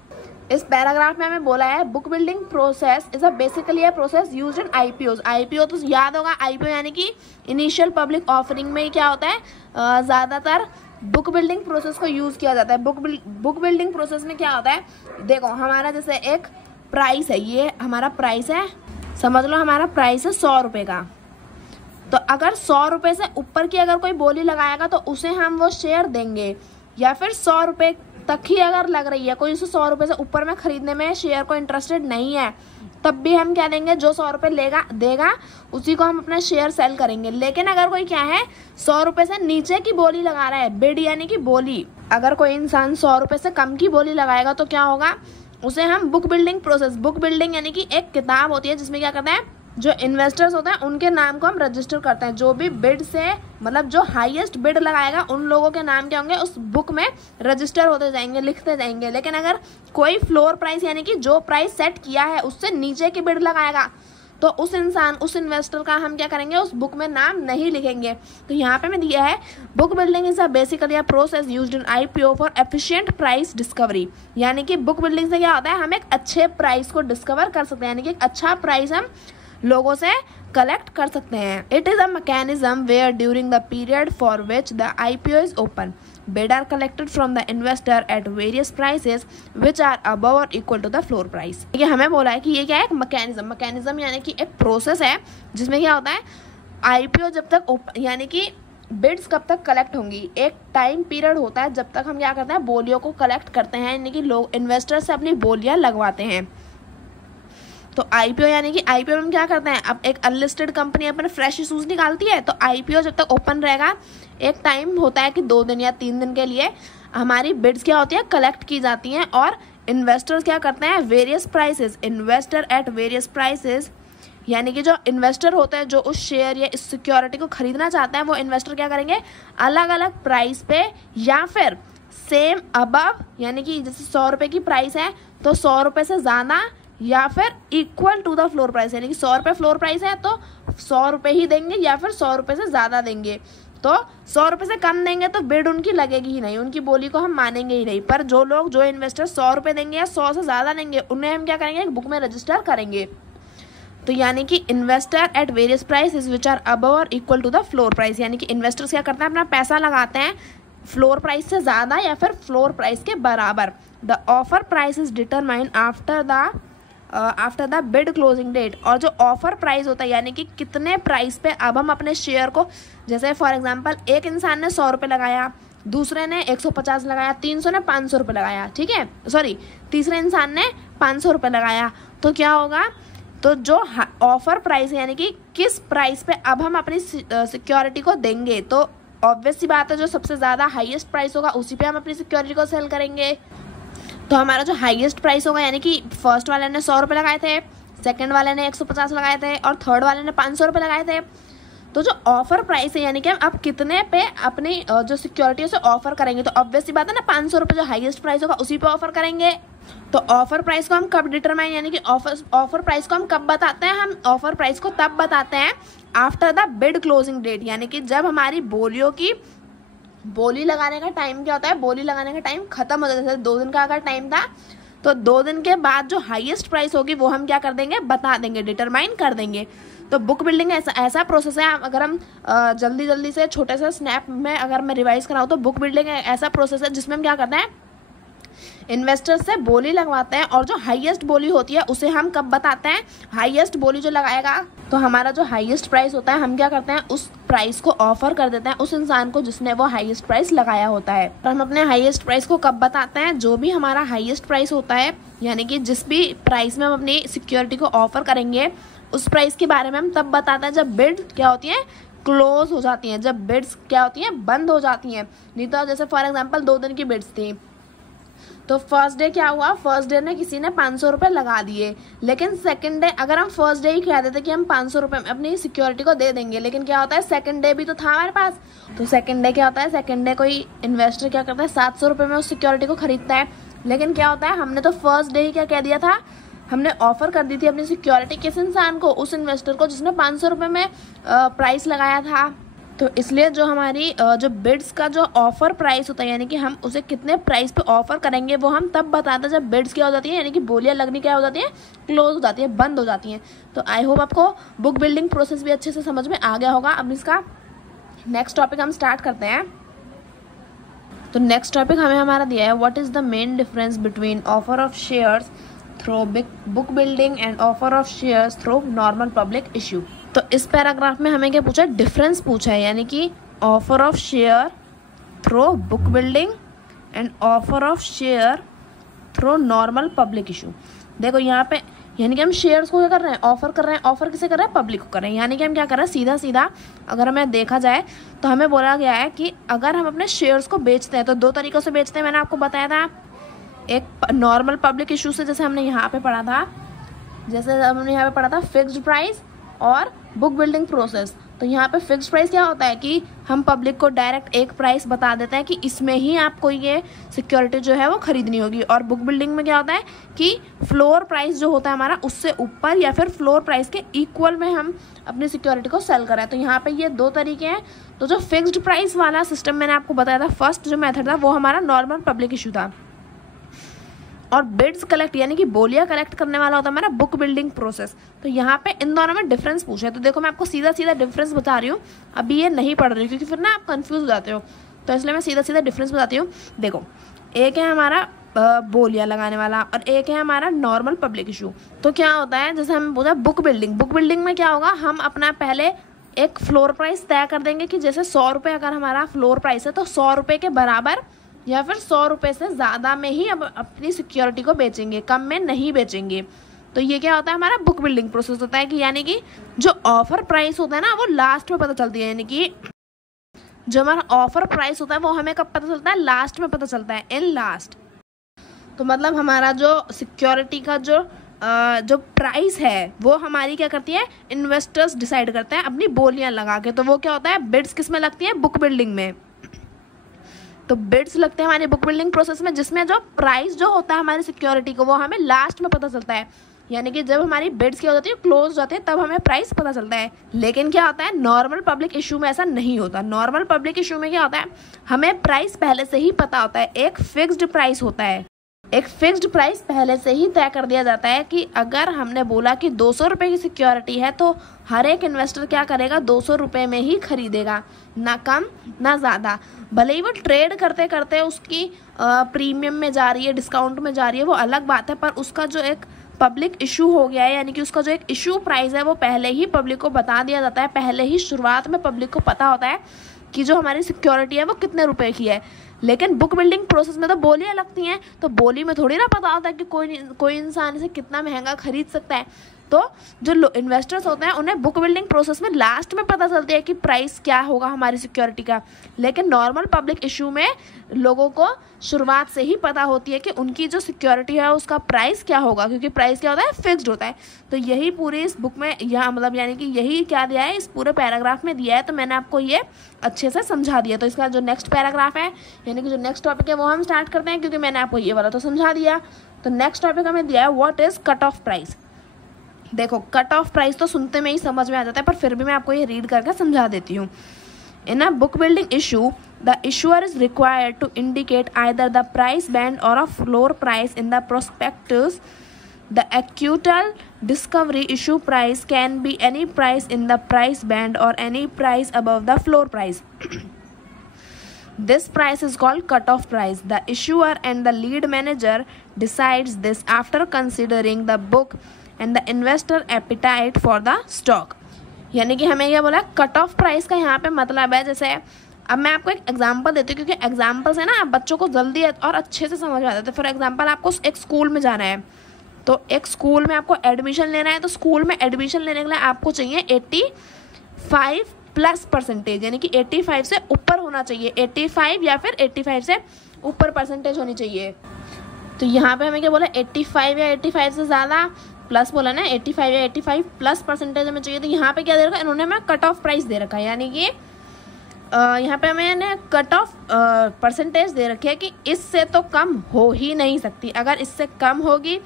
इस पैराग्राफ में हमें बोला है book building process is a basically a process used in IPOs. IPO तो याद होगा, IPO यानी कि इनिशियल पब्लिक ऑफरिंग में क्या होता है ज़्यादातर बुक बिल्डिंग प्रोसेस को यूज़ किया जाता है। बुक बिल्डिंग प्रोसेस में क्या होता है, देखो हमारा जैसे एक प्राइस है, ये हमारा प्राइस है, समझ लो हमारा प्राइस है 100 रुपये का। तो अगर 100 रुपये से ऊपर की अगर कोई बोली लगाएगा तो उसे हम वो शेयर देंगे, या फिर 100 रुपये तक ही अगर लग रही है, कोई उसे 100 रुपये से ऊपर में खरीदने में शेयर को इंटरेस्टेड नहीं है, तब भी हम क्या देंगे, जो 100 रुपये देगा उसी को हम अपना शेयर सेल करेंगे। लेकिन अगर कोई क्या है 100 रुपये से नीचे की बोली लगा रहा है, बिड यानी कि बोली, अगर कोई इंसान 100 रुपये से कम की बोली लगाएगा तो क्या होगा, उसे हम book building process, book building यानी कि एक किताब होती है जिसमें क्या करते हैं जो इन्वेस्टर्स होते हैं उनके नाम को हम रजिस्टर करते हैं। जो भी बिड से मतलब जो हाईएस्ट बिड लगाएगा उन लोगों के नाम क्या होंगे उस बुक में रजिस्टर होते जाएंगे, लिखते जाएंगे। लेकिन अगर कोई फ्लोर प्राइस यानी कि जो प्राइस सेट किया है उससे नीचे की बिड लगाएगा तो उस इन्वेस्टर का हम क्या करेंगे, उस बुक में नाम नहीं लिखेंगे। तो यहाँ पे मैं दिया है book building is a basically a process used in IPO for efficient price discovery. यानी कि बुक बिल्डिंग से क्या होता है, हम एक अच्छे प्राइस को डिस्कवर कर सकते हैं, यानी कि एक अच्छा प्राइस हम लोगों से कलेक्ट कर सकते हैं। It is a mechanism where during the period for which the IPO is open, bid are collected from the investor at various prices which are above or equal to the floor price. ये हमें बोला है कि ये क्या है, एक मैकेनिज्म यानी कि एक प्रोसेस है जिसमें क्या होता है IPO जब तक यानी कि बिड्स कब तक कलेक्ट होंगी, एक टाइम पीरियड होता है जब तक हम क्या करते हैं, बोलियों को कलेक्ट करते हैं, यानी कि लोग इन्वेस्टर से अपनी बोलियां लगवाते हैं। तो आईपीओ यानी कि आईपीओ में हम क्या करते हैं, अब एक अनलिस्टेड कंपनी अपने फ्रेश इशूज निकालती है, तो आईपीओ जब तक ओपन रहेगा एक टाइम होता है कि 2 दिन या 3 दिन के लिए हमारी बिड्स क्या होती है, कलेक्ट की जाती हैं, और इन्वेस्टर्स क्या करते हैं, various prices, investor at various prices, यानी कि जो इन्वेस्टर होते हैं जो उस शेयर या इस सिक्योरिटी को खरीदना चाहते हैं, वो इन्वेस्टर क्या करेंगे, अलग अलग प्राइस पे या फिर सेम अबव, यानी कि जैसे 100 रुपये की प्राइस है तो 100 रुपये से ज़्यादा, या फिर equal to the floor price, यानी कि 100 रुपये फ्लोर प्राइस है तो 100 रुपये ही देंगे, या फिर 100 रुपये से ज़्यादा देंगे। तो 100 रुपये से कम देंगे तो बिड उनकी लगेगी ही नहीं, उनकी बोली को हम मानेंगे ही नहीं। पर जो इन्वेस्टर 100 रुपये देंगे या 100 से ज़्यादा देंगे, उन्हें हम क्या करेंगे, एक बुक में रजिस्टर करेंगे। तो यानी कि investor at various price which are above or equal to the floor price, यानी कि इन्वेस्टर्स क्या करते हैं, अपना पैसा लगाते हैं फ्लोर प्राइस से ज़्यादा या फिर फ्लोर प्राइस के बराबर। The offer price is determined after the bid closing date, और जो ऑफर प्राइस होता है यानी कि कितने प्राइस पे अब हम अपने शेयर को, जैसे फॉर एग्जांपल एक इंसान ने 100 रुपये लगाया, दूसरे ने 150 लगाया, 300 ने 500 रुपये लगाया, ठीक है, सॉरी तीसरे इंसान ने 500 रुपये लगाया, तो क्या होगा, तो जो ऑफर प्राइस है यानी कि किस प्राइस पे अब हम अपनी सिक्योरिटी को देंगे, तो ऑब्वियस सी बात है जो सबसे ज़्यादा हाईएस्ट प्राइस होगा उसी पे हम अपनी सिक्योरिटी को सेल करेंगे। तो हमारा जो हाईएस्ट प्राइस होगा, यानी कि फर्स्ट वाले ने 100 रुपये लगाए थे, सेकंड वाले ने 150 लगाए थे और थर्ड वाले ने 500 रुपये लगाए थे, तो जो ऑफर प्राइस है यानी कि हम अब कितने पे अपनी जो सिक्योरिटी है उसे ऑफर करेंगे, तो ऑब्वियस सी बात है ना, 500 रुपये जो हाईएस्ट प्राइस होगा उसी पे ऑफर करेंगे। तो ऑफर प्राइस को हम कब डिटरमाइन, यानी कि ऑफर प्राइस को हम कब बताते हैं, हम ऑफर प्राइस को तब बताते हैं after the bid closing date, यानी कि जब हमारी बोलियों की बोली लगाने का टाइम क्या होता है, बोली लगाने का टाइम खत्म हो जाता है। जैसे 2 दिन का अगर टाइम था तो 2 दिन के बाद जो हाईएस्ट प्राइस होगी वो हम क्या कर देंगे, बता देंगे, डिटरमाइन कर देंगे। तो बुक बिल्डिंग ऐसा प्रोसेस है, अगर हम जल्दी से छोटे से स्नैप में अगर मैं रिवाइज कराऊँ तो बुक बिल्डिंग ऐसा प्रोसेस है जिसमें हम क्या करते हैं, इन्वेस्टर से बोली लगवाते हैं, और जो हाईएस्ट बोली होती है उसे हम कब बताते हैं, हाईएस्ट बोली जो लगाएगा, तो हमारा जो हाईएस्ट प्राइस होता है हम क्या करते हैं, उस प्राइस को ऑफर कर देते हैं उस इंसान को जिसने वो हाईएस्ट प्राइस लगाया होता है। तो हम अपने हाईएस्ट प्राइस को कब बताते हैं, जो भी हमारा हाईएस्ट प्राइस होता है, यानी कि जिस भी प्राइस में हम अपनी सिक्योरिटी को ऑफर करेंगे उस प्राइस के बारे में हम तब बताते हैं जब बिड क्या होती है, क्लोज हो जाती हैं, जब बिड्स क्या होती हैं, बंद हो जाती हैं। नहीं तो जैसे फॉर एग्जाम्पल 2 दिन की बिड्स थी, तो फर्स्ट डे क्या हुआ, फर्स्ट डे में किसी ने 500 रुपये लगा दिए, लेकिन सेकंड डे अगर हम फर्स्ट डे ही कह देते कि हम 500 रुपये अपनी सिक्योरिटी को दे देंगे, लेकिन क्या होता है, सेकंड डे भी तो था हमारे पास, तो सेकंड डे क्या होता है, सेकंड डे कोई इन्वेस्टर क्या करता है, 700 रुपये में उस सिक्योरिटी को खरीदता है, लेकिन क्या होता है, हमने तो फर्स्ट डे ही क्या कह दिया था, हमने ऑफर कर दी थी अपनी सिक्योरिटी किस इंसान को, उस इन्वेस्टर को जिसने 500 रुपये में प्राइस लगाया था। तो इसलिए जो हमारी जो बिड्स का जो ऑफर प्राइस होता है, यानी कि हम उसे कितने प्राइस पे ऑफर करेंगे वो हम तब बताते हैं जब बिड्स क्या हो जाती है, यानी कि बोलियां लगनी क्या हो जाती है, क्लोज हो जाती है, बंद हो जाती हैं। तो आई होप आपको बुक बिल्डिंग प्रोसेस भी अच्छे से समझ में आ गया होगा। अब इसका नेक्स्ट टॉपिक हम स्टार्ट करते हैं। तो नेक्स्ट टॉपिक हमें हमारा दिया है, what is the main difference between offer of shares through book building and offer of shares through normal public issue. तो इस पैराग्राफ में हमें क्या पूछा है, डिफरेंस पूछा है, यानी कि offer of share through book building and offer of share through normal public issue. देखो यहाँ पे यानी कि हम शेयर्स को क्या कर रहे हैं, ऑफर कर रहे हैं, ऑफर किसे कर रहे हैं, पब्लिक को कर रहे हैं, यानी कि हम क्या कर रहे हैं, सीधा सीधा अगर हमें देखा जाए तो हमें बोला गया है कि अगर हम अपने शेयर्स को बेचते हैं तो 2 तरीक़ों से बेचते हैं, मैंने आपको बताया था, एक नॉर्मल पब्लिक इशू से, जैसे हमने यहाँ पे पढ़ा था, जैसे हमने यहाँ पे पढ़ा था फिक्स्ड प्राइस और बुक बिल्डिंग प्रोसेस। तो यहाँ पे फिक्स्ड प्राइस क्या होता है कि हम पब्लिक को डायरेक्ट एक प्राइस बता देते हैं कि इसमें ही आपको ये सिक्योरिटी जो है वो खरीदनी होगी, और बुक बिल्डिंग में क्या होता है कि फ्लोर प्राइस जो होता है हमारा उससे ऊपर या फिर फ्लोर प्राइस के इक्वल में हम अपनी सिक्योरिटी को सेल कर रहे हैं। तो यहाँ पे ये 2 तरीके हैं। तो जो फिक्स्ड प्राइस वाला सिस्टम मैंने आपको बताया था, फर्स्ट जो मेथड था वो हमारा नॉर्मल पब्लिक इशू था, और बिड्स कलेक्ट यानी कि बोलियां कलेक्ट करने वाला होता है हमारा बुक बिल्डिंग प्रोसेस। तो यहाँ पे इन दोनों में डिफरेंस पूछा है। तो देखो मैं आपको सीधा सीधा डिफरेंस बता रही हूँ, अभी ये नहीं पढ़ रही हूँ क्योंकि फिर ना आप कंफ्यूज हो जाते हो, तो इसलिए मैं सीधा सीधा डिफरेंस बताती हूँ। देखो एक है हमारा बोलियां लगाने वाला और एक है हमारा नॉर्मल पब्लिक इशू। तो क्या होता है, जैसे हम बोला बुक बिल्डिंग में क्या होगा, हम अपना पहले एक फ्लोर प्राइस तय कर देंगे कि जैसे 100 रुपये अगर हमारा फ्लोर प्राइस है तो 100 रुपये के बराबर या फिर 100 रुपये से ज़्यादा में ही अब अपनी सिक्योरिटी को बेचेंगे, कम में नहीं बेचेंगे। तो ये क्या होता है, हमारा बुक बिल्डिंग प्रोसेस होता है कि यानी कि जो ऑफर प्राइस होता है ना वो लास्ट में पता चलती है, यानी कि जो हमारा ऑफर प्राइस होता है वो हमें कब पता चलता है, लास्ट में पता चलता है, इन लास्ट। तो मतलब हमारा जो सिक्योरिटी का जो प्राइस है वो हमारी क्या करती है, इन्वेस्टर्स डिसाइड करते हैं अपनी बोलियां लगा के। तो वो क्या होता है, बिड्स किस में लगती है, बुक बिल्डिंग में। तो बिड्स लगते हैं हमारे बुक बिल्डिंग प्रोसेस में, जिसमें जो प्राइस जो होता है हमारी सिक्योरिटी को वो हमें लास्ट में पता चलता है, यानी कि जब हमारी बिड्स क्या हो जाती है, क्लोज हो जाते हैं, तब हमें प्राइस पता चलता है। लेकिन क्या होता है, नॉर्मल पब्लिक इशू में ऐसा नहीं होता। नॉर्मल पब्लिक इशू में क्या होता है, हमें प्राइस पहले से ही पता होता है, एक फिक्स्ड प्राइस होता है, एक फिक्स्ड प्राइस पहले से ही तय कर दिया जाता है कि अगर हमने बोला कि 200 रुपये की सिक्योरिटी है तो हर एक इन्वेस्टर क्या करेगा, 200 रुपये में ही खरीदेगा, ना कम ना ज़्यादा। भले ही वो ट्रेड करते करते उसकी प्रीमियम में जा रही है, डिस्काउंट में जा रही है, वो अलग बात है, पर उसका जो एक पब्लिक इशू हो गया है, यानी कि उसका जो एक इशू प्राइस है वो पहले ही पब्लिक को बता दिया जाता है। पहले ही शुरुआत में पब्लिक को पता होता है कि जो हमारी सिक्योरिटी है वो कितने रुपए की है। लेकिन बुक बिल्डिंग प्रोसेस में तो बोलियां लगती हैं, तो बोली में थोड़ी ना पता होता है कि कोई इंसान इसे कितना महंगा खरीद सकता है। तो जो इन्वेस्टर्स होते हैं उन्हें बुक बिल्डिंग प्रोसेस में लास्ट में पता चलती है कि प्राइस क्या होगा हमारी सिक्योरिटी का। लेकिन नॉर्मल पब्लिक इशू में लोगों को शुरुआत से ही पता होती है कि उनकी जो सिक्योरिटी है उसका प्राइस क्या होगा, क्योंकि प्राइस क्या होता है, फिक्स्ड होता है। तो यही पूरी इस बुक में यहाँ मतलब यानी कि यही क्या दिया है, इस पूरे पैराग्राफ में दिया है। तो मैंने आपको ये अच्छे से समझा दिया। तो इसका जो नेक्स्ट पैराग्राफ है, यानी कि जो नेक्स्ट टॉपिक है वो हम स्टार्ट करते हैं, क्योंकि मैंने आपको ये वाला तो समझा दिया। तो नेक्स्ट टॉपिक हमें दिया है what is cut off price. देखो, कट ऑफ प्राइस तो सुनते में ही समझ में आ जाता है, पर फिर भी मैं आपको ये रीड करके समझा देती हूँ। In a book building issue, the issuer is required to indicate either the price band or a floor price in the prospectus. The actual discovery issue price can be any price in the price band or any price above the floor price. This price is called cutoff price. The issuer and the lead manager decides this after considering the book and the investor appetite for the stock. यानी कि हमें क्या बोला, कट ऑफ प्राइस का यहाँ पे मतलब है, जैसे अब मैं आपको एक एग्जांपल देती हूँ, क्योंकि एग्जांपल से ना बच्चों को जल्दी और अच्छे से समझ आ जाता है। फॉर एग्जांपल, आपको एक स्कूल में जाना है, तो एक स्कूल में आपको एडमिशन लेना है। तो स्कूल में एडमिशन लेने के लिए आपको चाहिए 85+%, यानी कि 85 से ऊपर होना चाहिए, 85 या फिर 85 से ऊपर परसेंटेज होनी चाहिए। तो यहाँ पे हमें क्या बोला, 85 या 85 से ज़्यादा प्लस बोला ना, 85 या 85+% हमें चाहिए। तो यहाँ पे क्या दे रखा है, इन्होंने हमें कट ऑफ प्राइस दे रखा है, यानी कि यहाँ पे हमें कट ऑफ परसेंटेज दे रखी है कि इससे तो कम हो ही नहीं सकती। अगर इससे कम होगी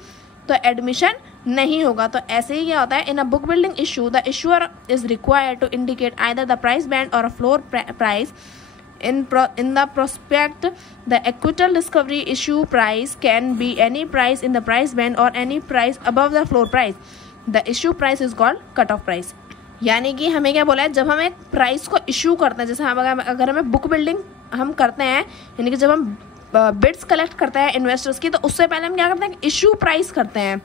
तो एडमिशन नहीं होगा। तो ऐसे ही क्या होता है, in a book building issue the issuer is required to indicate either the price band or a floor price in the prospect. The equitable discovery issue price can be any price in the price band or any price above the floor price. The issue price is called cut off price. यानी कि हमें क्या बोला है, जब हम एक प्राइस को इशू करते हैं, जैसे हम अगर हमें बुक बिल्डिंग हम करते हैं, यानी कि जब हम बिड्स कलेक्ट करते हैं इन्वेस्टर्स की, तो उससे पहले हम क्या करते हैं, इशू प्राइस करते हैं।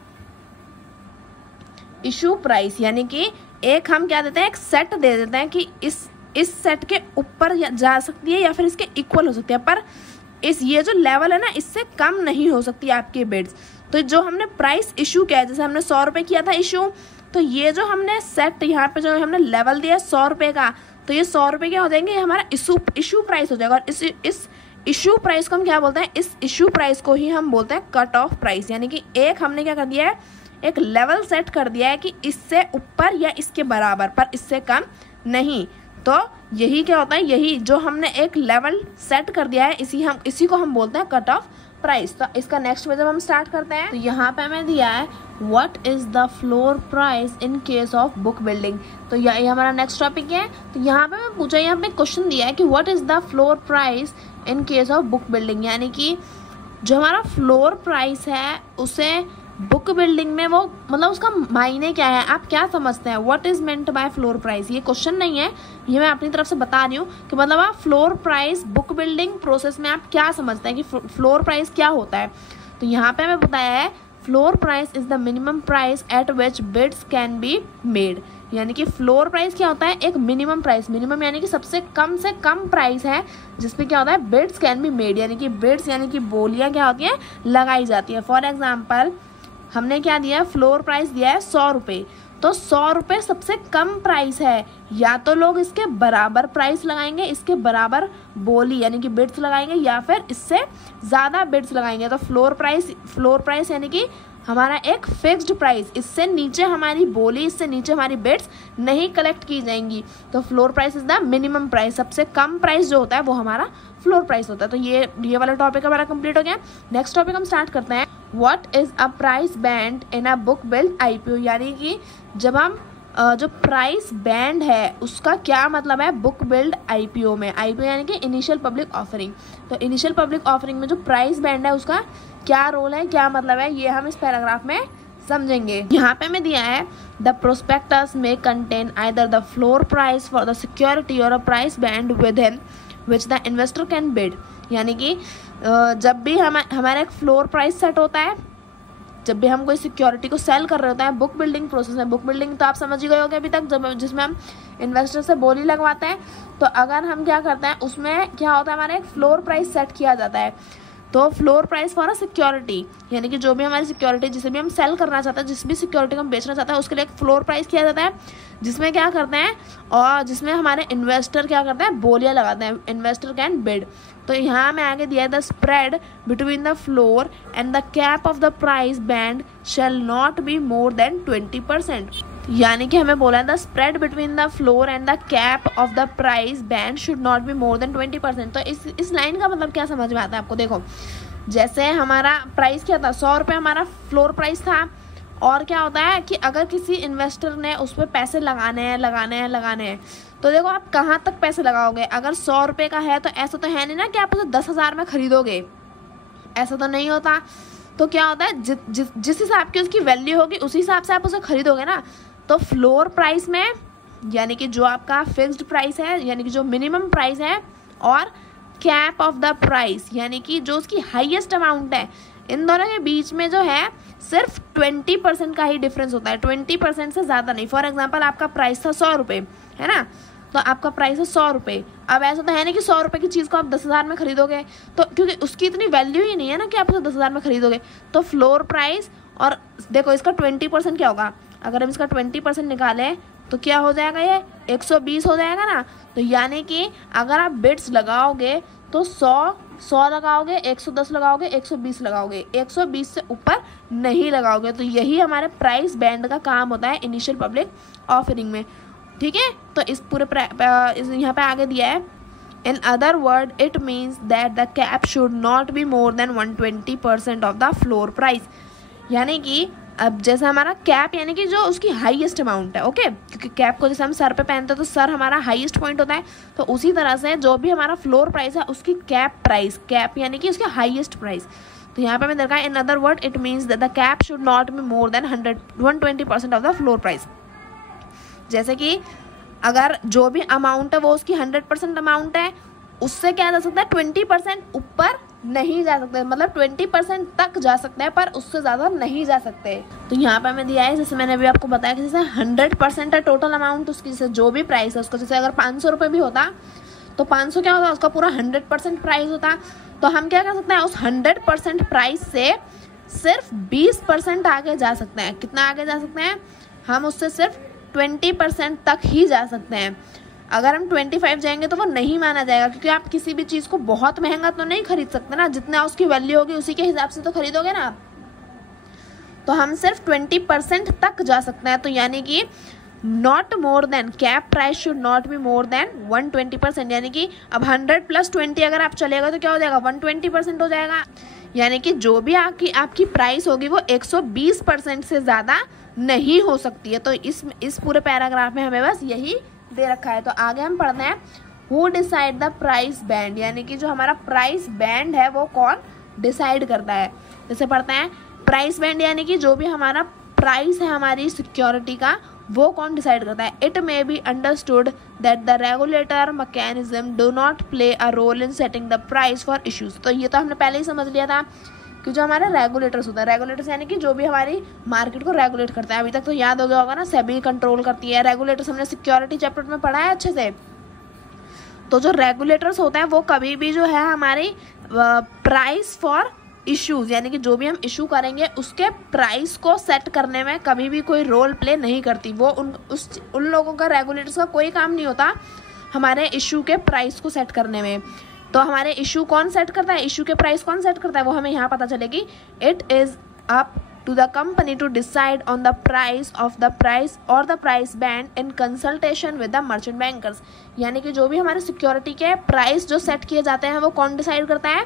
इशू प्राइस यानी कि एक हम क्या देते हैं, एक सेट दे देते हैं कि इस सेट के ऊपर जा सकती है या फिर इसके इक्वल हो सकती है, पर ये जो लेवल है ना, इससे कम नहीं हो सकती आपकी बिड्स। तो जो हमने प्राइस इशू किया है, जैसे हमने 100 रुपये किया था इशू, तो ये जो हमने सेट यहाँ पे जो हमने लेवल दिया 100 रुपये का, तो ये 100 रुपये क्या हो जाएंगे, ये हमारा इशू प्राइस हो जाएगा। और इस इशू प्राइस को हम क्या बोलते हैं, इस इशू प्राइस को ही हम बोलते हैं कट ऑफ प्राइस। यानी कि एक हमने क्या कर दिया है, एक लेवल सेट कर दिया है कि इससे ऊपर या इसके बराबर, पर इससे कम नहीं। तो यही क्या होता है, यही जो हमने एक लेवल सेट कर दिया है, इसी को हम बोलते हैं कट ऑफ प्राइस। तो इसका नेक्स्ट में जब हम स्टार्ट करते हैं, तो यहाँ पे हमें दिया है what is the floor price in case of book building. तो ये हमारा नेक्स्ट टॉपिक है। तो यहाँ पे मैं पूछा, यहाँ पे क्वेश्चन दिया है कि what is the floor price in case of book building, यानी कि जो हमारा फ्लोर प्राइस है उसे बुक बिल्डिंग में वो मतलब उसका मायने क्या है, आप क्या समझते हैं, what is meant by floor price. ये क्वेश्चन नहीं है, ये मैं अपनी तरफ से बता रही हूँ कि मतलब आप floor price book building process में आप क्या समझते हैं कि फ्लोर प्राइस क्या होता है। तो यहाँ पे हमें बताया है floor price is the minimum price at which bids can be made, यानी कि फ्लोर प्राइस क्या होता है, एक मिनिमम प्राइस, मिनिमम यानी कि सबसे कम से कम प्राइस है जिसमें क्या होता है, बिड्स कैन बी मेड, यानी कि बिड्स यानी कि बोलियां क्या होती हैं, लगाई जाती है। फॉर एग्जाम्पल हमने क्या दिया है, फ्लोर प्राइस दिया है 100 रुपये, तो 100 रुपये सबसे कम प्राइस है, या तो लोग इसके बराबर प्राइस लगाएंगे, इसके बराबर बोली यानी कि बिड्स लगाएंगे, या फिर इससे ज़्यादा बिड्स लगाएंगे। तो फ्लोर प्राइस यानी कि हमारा एक फिक्स्ड प्राइस, इससे नीचे हमारी बोली, इससे नीचे हमारी बिड्स नहीं कलेक्ट की जाएंगी। तो floor price is the minimum price, सबसे कम प्राइस जो होता है वो हमारा फ्लोर प्राइस होता है। तो ये वाला टॉपिक हमारा कंप्लीट हो गया। नेक्स्ट टॉपिक हम स्टार्ट करते हैं, what is a price band in a book build IPO, यानी कि जब हम जो प्राइस बैंड है उसका क्या मतलब है बुक बिल्ड आईपीओ में। आईपीओ यानी कि इनिशियल पब्लिक ऑफरिंग। तो इनिशियल पब्लिक ऑफरिंग में जो प्राइस बैंड है उसका क्या रोल है, क्या मतलब है, ये हम इस पैराग्राफ में समझेंगे। यहाँ पे हमें दिया है द प्रोस्पेक्टस में contain either the floor price for the security or a price band within which the investor can bid, यानी कि जब भी हमारा एक फ्लोर प्राइस सेट होता है, जब भी हम कोई सिक्योरिटी को सेल कर रहे होते हैं, बुक बिल्डिंग प्रोसेस में, बुक बिल्डिंग तो आप समझ ही गए होंगे अभी तक, जिसमें हम इन्वेस्टर से बोली लगवाते हैं। तो अगर हम क्या करते हैं, उसमें क्या होता है, हमारा एक फ्लोर प्राइस सेट किया जाता है। तो floor price for a security, यानी कि जो भी हमारी सिक्योरिटी, जिसे भी हम सेल करना चाहते हैं, जिस भी सिक्योरिटी को हम बेचना चाहते हैं, उसके लिए एक फ्लोर प्राइस किया जाता है, जिसमें क्या करते हैं, और जिसमें हमारे इन्वेस्टर क्या करते हैं, बोलियां लगाते हैं, इन्वेस्टर कैन बिड। तो यहाँ में आगे दिया है the spread between the floor and the cap of the price band shall not be more than 20%, यानी कि हमें बोला है the spread between the floor and the cap of the price band should not be more than 20%। तो इस लाइन का मतलब क्या समझ में आता है आपको। देखो, जैसे हमारा प्राइस क्या था, 100 रुपये हमारा फ्लोर प्राइस था, और क्या होता है कि अगर किसी इन्वेस्टर ने उस पर पैसे लगाने हैं, तो देखो आप कहाँ तक पैसे लगाओगे। अगर 100 रुपये का है तो ऐसा तो है नहीं ना कि आप उसे 10,000 में खरीदोगे, ऐसा तो नहीं होता। तो क्या होता है, जिस हिसाब की उसकी वैल्यू होगी उसी हिसाब से आप उसे खरीदोगे ना। तो फ्लोर प्राइस में यानी कि जो आपका फिक्स्ड प्राइस है, यानी कि जो मिनिमम प्राइस है, और कैप ऑफ द प्राइस यानी कि जो उसकी हाईएस्ट अमाउंट है, इन दोनों के बीच में जो है सिर्फ 20% का ही डिफरेंस होता है, 20% से ज़्यादा नहीं। फॉर एग्जांपल आपका प्राइस था 100 रुपये, है ना, तो आपका प्राइस है 100 रुपये। अब ऐसा तो है नहीं कि 100 रुपये की चीज़ को आप 10,000 में खरीदोगे, तो क्योंकि उसकी इतनी वैल्यू ही नहीं है ना कि आप उसे 10,000 में खरीदोगे। तो फ्लोर प्राइस, और देखो इसका 20% क्या होगा, अगर हम इसका 20% निकालें तो क्या हो जाएगा, ये 120 हो जाएगा ना। तो यानी कि अगर आप बिड्स लगाओगे तो 100 लगाओगे, 110 लगाओगे, 120 लगाओगे, 120 से ऊपर नहीं लगाओगे। तो यही हमारे प्राइस बैंड का काम होता है इनिशियल पब्लिक ऑफरिंग में, ठीक है। तो इस पूरे यहाँ पे आगे दिया है, in other word it means that the cap should not be more than 120% of the floor price, यानी कि अब जैसे हमारा कैप यानी कि जो उसकी हाईएस्ट अमाउंट है, ओके, क्योंकि कैप को जैसे हम सर पे पहनते हैं तो सर हमारा हाईएस्ट पॉइंट होता है, तो उसी तरह से जो भी हमारा फ्लोर प्राइस है उसकी कैप यानी कि उसकी हाईएस्ट प्राइस। तो यहाँ पे मैं देखा, in other word it means that the cap should not be more than 120% of the floor price. जैसे कि अगर जो भी अमाउंट है वो उसकी 100% अमाउंट है, उससे क्या जा सकता है, 20% ऊपर नहीं जा सकते, मतलब 20% तक जा सकते हैं, पर उससे ज़्यादा नहीं जा सकते। तो यहाँ पे हमें दिया है, जैसे मैंने अभी आपको बताया कि जैसे 100% है टोटल अमाउंट उसकी, जैसे जो भी प्राइस है उसको, जैसे अगर 500 रुपये भी होता तो 500 क्या होता, उसका पूरा 100% प्राइस होता। तो हम क्या कर सकते हैं, उस 100% प्राइस से सिर्फ 20% आगे जा सकते हैं। कितना आगे जा सकते हैं, हम उससे सिर्फ 20% तक ही जा सकते हैं। अगर हम 25 जाएंगे तो वो नहीं माना जाएगा, क्योंकि आप किसी भी चीज़ को बहुत महंगा तो नहीं खरीद सकते ना, जितना उसकी वैल्यू होगी उसी के हिसाब से तो खरीदोगे ना। तो हम सिर्फ 20% तक जा सकते हैं। तो यानी कि not more than, cap price should not be more than 120%, यानी कि अब 100 + 20 अगर आप चलेगा तो क्या हो जाएगा, 120% हो जाएगा। यानी कि जो भी आपकी प्राइस होगी वो 120% से ज़्यादा नहीं हो सकती है। तो इस पूरे पैराग्राफ में हमें बस यही दे रखा है। तो आगे हम पढ़ते हैं, who decide the price band, यानी कि जो हमारा प्राइस बैंड है वो कौन डिसाइड करता है। जैसे पढ़ते हैं, प्राइस बैंड यानी कि जो भी हमारा प्राइस है हमारी सिक्योरिटी का, वो कौन डिसाइड करता है। It may be understood that the regulator mechanism do not play a role in setting the price for issues. तो ये तो हमने पहले ही समझ लिया था कि जो हमारा रेगुलेटर्स होता है, रेगुलेटर्स यानी कि जो भी हमारी मार्केट को रेगुलेट करता है। अभी तक तो याद हो गया होगा ना, सेबी कंट्रोल करती है। रेगुलेटर्स हमने सिक्योरिटी चैप्टर में पढ़ा है अच्छे से। तो जो रेगुलेटर्स होता है वो कभी भी जो है हमारी प्राइस फॉर इश्यूज यानी कि जो भी हम इशू करेंगे उसके प्राइस को सेट करने में कभी भी कोई रोल प्ले नहीं करती। वो उन लोगों का, रेगुलेटर्स का कोई काम नहीं होता हमारे इशू के प्राइस को सेट करने में। तो हमारे इशू कौन सेट करता है, इशू के प्राइस कौन सेट करता है, वो हमें यहाँ पता चलेगी। It is up to the company to decide on the price of the price or the price band in consultation with the merchant bankers। यानी कि जो भी हमारे सिक्योरिटी के प्राइस जो सेट किए जाते हैं वो कौन डिसाइड करता है,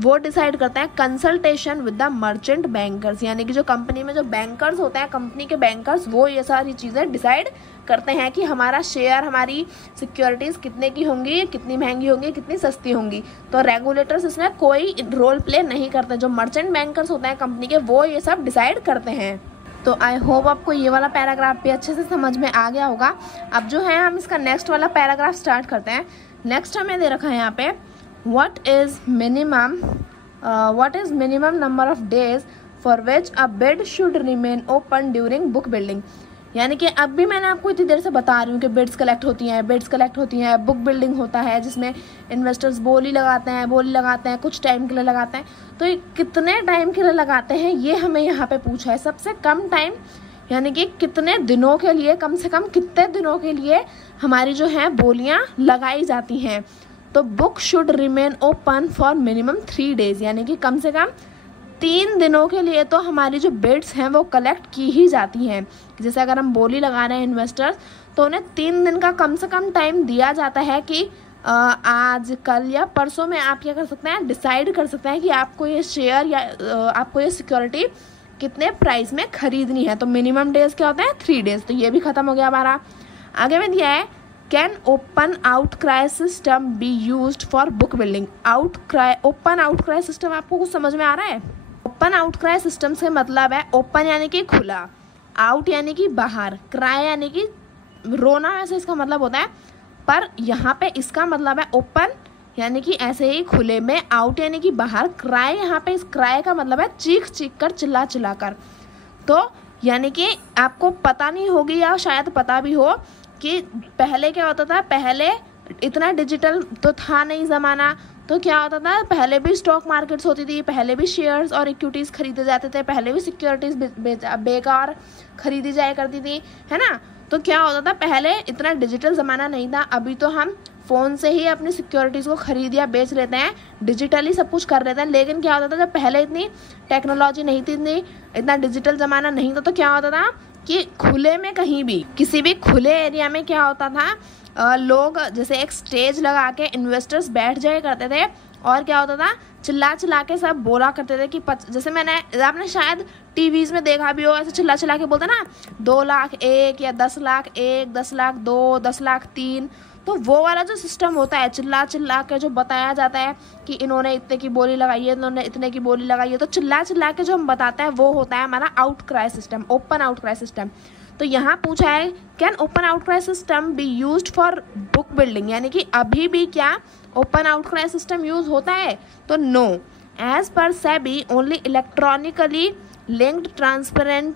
वो डिसाइड करता है consultation with the merchant bankers. यानी कि जो कंपनी में जो बैंकर्स होते हैं, कंपनी के बैंकर्स, वो ये सारी चीज़ें डिसाइड करते हैं कि हमारा शेयर, हमारी सिक्योरिटीज़ कितने की होंगी, कितनी महंगी होंगी, कितनी सस्ती होंगी। तो रेगुलेटर्स इसमें कोई रोल प्ले नहीं करते। जो मर्चेंट बैंकर्स होते हैं कंपनी के, वो ये सब डिसाइड करते हैं। तो आई होप आपको ये वाला पैराग्राफ भी अच्छे से समझ में आ गया होगा। अब जो है हम इसका नेक्स्ट वाला पैराग्राफ स्टार्ट करते हैं। नेक्स्ट हमें दे रखा है यहाँ पे what is minimum number of days for which a bid should remain open during book building। यानी कि अब भी मैंने आपको इतनी देर से बता रही हूँ कि बिड्स कलेक्ट होती हैं, बुक बिल्डिंग होता है जिसमें इन्वेस्टर्स बोली लगाते हैं, कुछ टाइम के लिए लगाते हैं। तो ये कितने टाइम के लिए लगाते हैं ये हमें यहाँ पे पूछा है। सबसे कम टाइम यानी कि कितने दिनों के लिए, कम से कम कितने दिनों के लिए हमारी जो है बोलियाँ लगाई जाती हैं। तो book should remain open for minimum 3 days यानी कि कम से कम 3 दिनों के लिए तो हमारी जो बिड्स हैं वो कलेक्ट की ही जाती हैं। जैसे अगर हम बोली लगा रहे हैं इन्वेस्टर्स, तो उन्हें 3 दिन का कम से कम टाइम दिया जाता है कि आज, कल या परसों में आप क्या कर सकते हैं, डिसाइड कर सकते हैं कि आपको ये शेयर या आपको ये सिक्योरिटी कितने प्राइस में खरीदनी है। तो मिनिमम डेज क्या होते हैं, 3 days। तो ये भी खत्म हो गया हमारा। आगे में दिया है can open outcry system be used for book building. Open outcry system आपको कुछ समझ में आ रहा है? ओपन आउटक्राई सिस्टम से मतलब है ओपन यानी कि खुला, आउट यानी कि बाहर, क्राई यानी कि रोना, वैसे इसका मतलब होता है। पर यहाँ पे इसका मतलब है ओपन यानी कि ऐसे ही खुले में, आउट यानी कि बाहर, क्राई यहाँ पे इस क्राई का मतलब है चीख चीख कर, चिल्ला चिल्ला कर। तो यानी कि आपको पता नहीं होगी या शायद पता भी हो कि पहले क्या होता था, पहले इतना डिजिटल तो था नहीं ज़माना। तो क्या होता था, पहले भी स्टॉक मार्केट्स होती थी, पहले भी शेयर्स और इक्विटीज़ खरीदे जाते थे, पहले भी सिक्योरिटीज़ बेकार खरीदी जाया करती थी, है ना। तो क्या होता था, पहले इतना डिजिटल ज़माना नहीं था। अभी तो हम फ़ोन से ही अपनी सिक्योरिटीज़ को खरीद या बेच लेते हैं, डिजिटली सब कुछ कर लेते हैं। लेकिन क्या होता था, जब पहले इतनी टेक्नोलॉजी नहीं थी, इतना डिजिटल ज़माना नहीं था, तो क्या होता था कि खुले में कहीं भी, किसी भी खुले एरिया में क्या होता था, लोग जैसे एक स्टेज लगा के इन्वेस्टर्स बैठ जाया करते थे और क्या होता था, चिल्ला चिल्ला के सब बोला करते थे कि जैसे आपने शायद टीवीज में देखा भी हो, ऐसे चिल्ला चिल्ला के बोलते ना 2 लाख 1 या 10 लाख 1, 10 लाख 2, 10 लाख 3। तो वो वाला जो सिस्टम होता है, चिल्ला चिल्ला के जो बताया जाता है कि इन्होंने इतने की बोली लगाई है, इन्होंने इतने की बोली लगाई है, तो चिल्ला चिल्ला के जो हम बताते हैं वो होता है हमारा outcry system, open outcry system. तो यहाँ पूछा है can open outcry system be used for book building, यानी कि अभी भी क्या ओपन आउटक्राई सिस्टम यूज होता है? तो no, as per SEBI only electronically linked transparent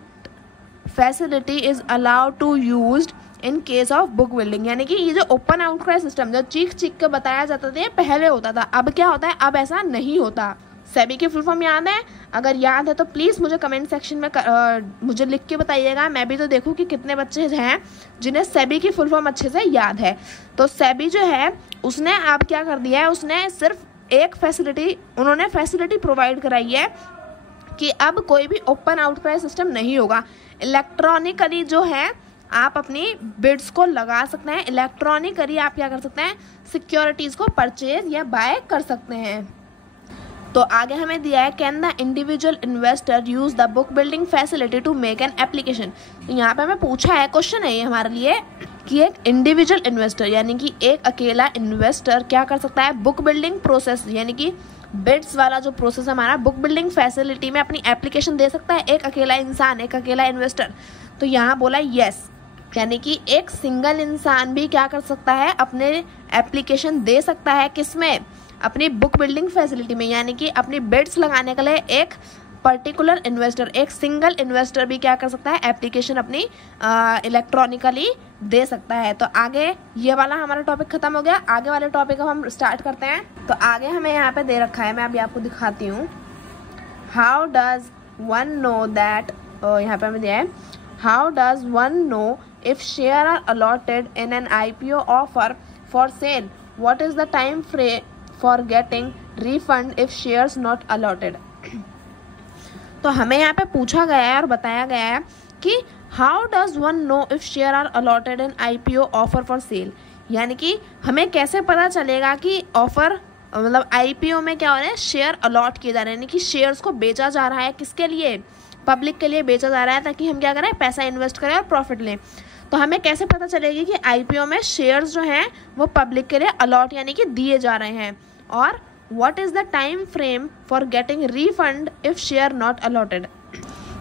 facility is allowed to used in case of book building. यानी कि ये जो ओपन आउटक्राई सिस्टम जो चीख चीख के बताया जाता था, पहले होता था, अब क्या होता है, अब ऐसा नहीं होता। सेबी की फुल फॉर्म याद है? अगर याद है तो प्लीज़ मुझे कमेंट सेक्शन में मुझे लिख के बताइएगा, मैं भी तो देखूँ कि कितने बच्चे हैं जिन्हें सेबी की फुल फॉर्म अच्छे से याद है। तो सेबी जो है उसने अब क्या कर दिया है, उसने सिर्फ एक उन्होंने फैसिलिटी प्रोवाइड कराई है कि अब कोई भी ओपन आउटक्राई सिस्टम नहीं होगा। इलेक्ट्रॉनिकली जो है आप अपनी बिड्स को लगा सकते हैं, इलेक्ट्रॉनिकली आप क्या कर सकते हैं, सिक्योरिटीज़ को परचेज या बाय कर सकते हैं। तो आगे हमें दिया है can the individual investor use the book building facility to make an application. तो यहाँ पे हमें पूछा है, क्वेश्चन है ये हमारे लिए कि एक इंडिविजुअल इन्वेस्टर यानी कि एक अकेला इन्वेस्टर क्या कर सकता है, बुक बिल्डिंग प्रोसेस यानी कि बिड्स वाला जो प्रोसेस है हमारा, बुक बिल्डिंग फैसिलिटी में अपनी एप्लीकेशन दे सकता है एक अकेला इंसान, एक अकेला इन्वेस्टर। तो यहाँ बोला यस, यानी कि एक सिंगल इंसान भी क्या कर सकता है, अपने एप्लीकेशन दे सकता है। किसमें? अपनी बुक बिल्डिंग फैसिलिटी में, यानी कि अपनी बिड्स लगाने के लिए एक पर्टिकुलर इन्वेस्टर, एक सिंगल इन्वेस्टर भी क्या कर सकता है, एप्लीकेशन अपनी इलेक्ट्रॉनिकली दे सकता है। तो आगे ये वाला हमारा टॉपिक खत्म हो गया। आगे वाले टॉपिक को हम स्टार्ट करते हैं। तो आगे हमें यहाँ पे दे रखा है, मैं अभी आपको दिखाती हूँ। How does one know that, यहाँ पे हमें दिया है, how does one know if share are allotted in an IPO offer for sale, what is the time frame for getting refund if shares not allotted. तो हमें यहाँ पे पूछा गया है और बताया गया है कि how does one know if share are allotted in IPO offer for sale, यानी कि हमें कैसे पता चलेगा कि ऑफर मतलब IPO में क्या हो रहा है, शेयर अलॉट किए जा रहे हैं, यानी कि शेयर्स को बेचा जा रहा है, किसके लिए, पब्लिक के लिए बेचा जा रहा है, ताकि हम क्या करें, पैसा इन्वेस्ट करें और प्रॉफिट लें। तो हमें कैसे पता चलेगी कि IPO में शेयर्स जो हैं वो पब्लिक के लिए अलॉट यानी कि दिए जा रहे हैं, और what is the time frame for getting refund if share not allotted।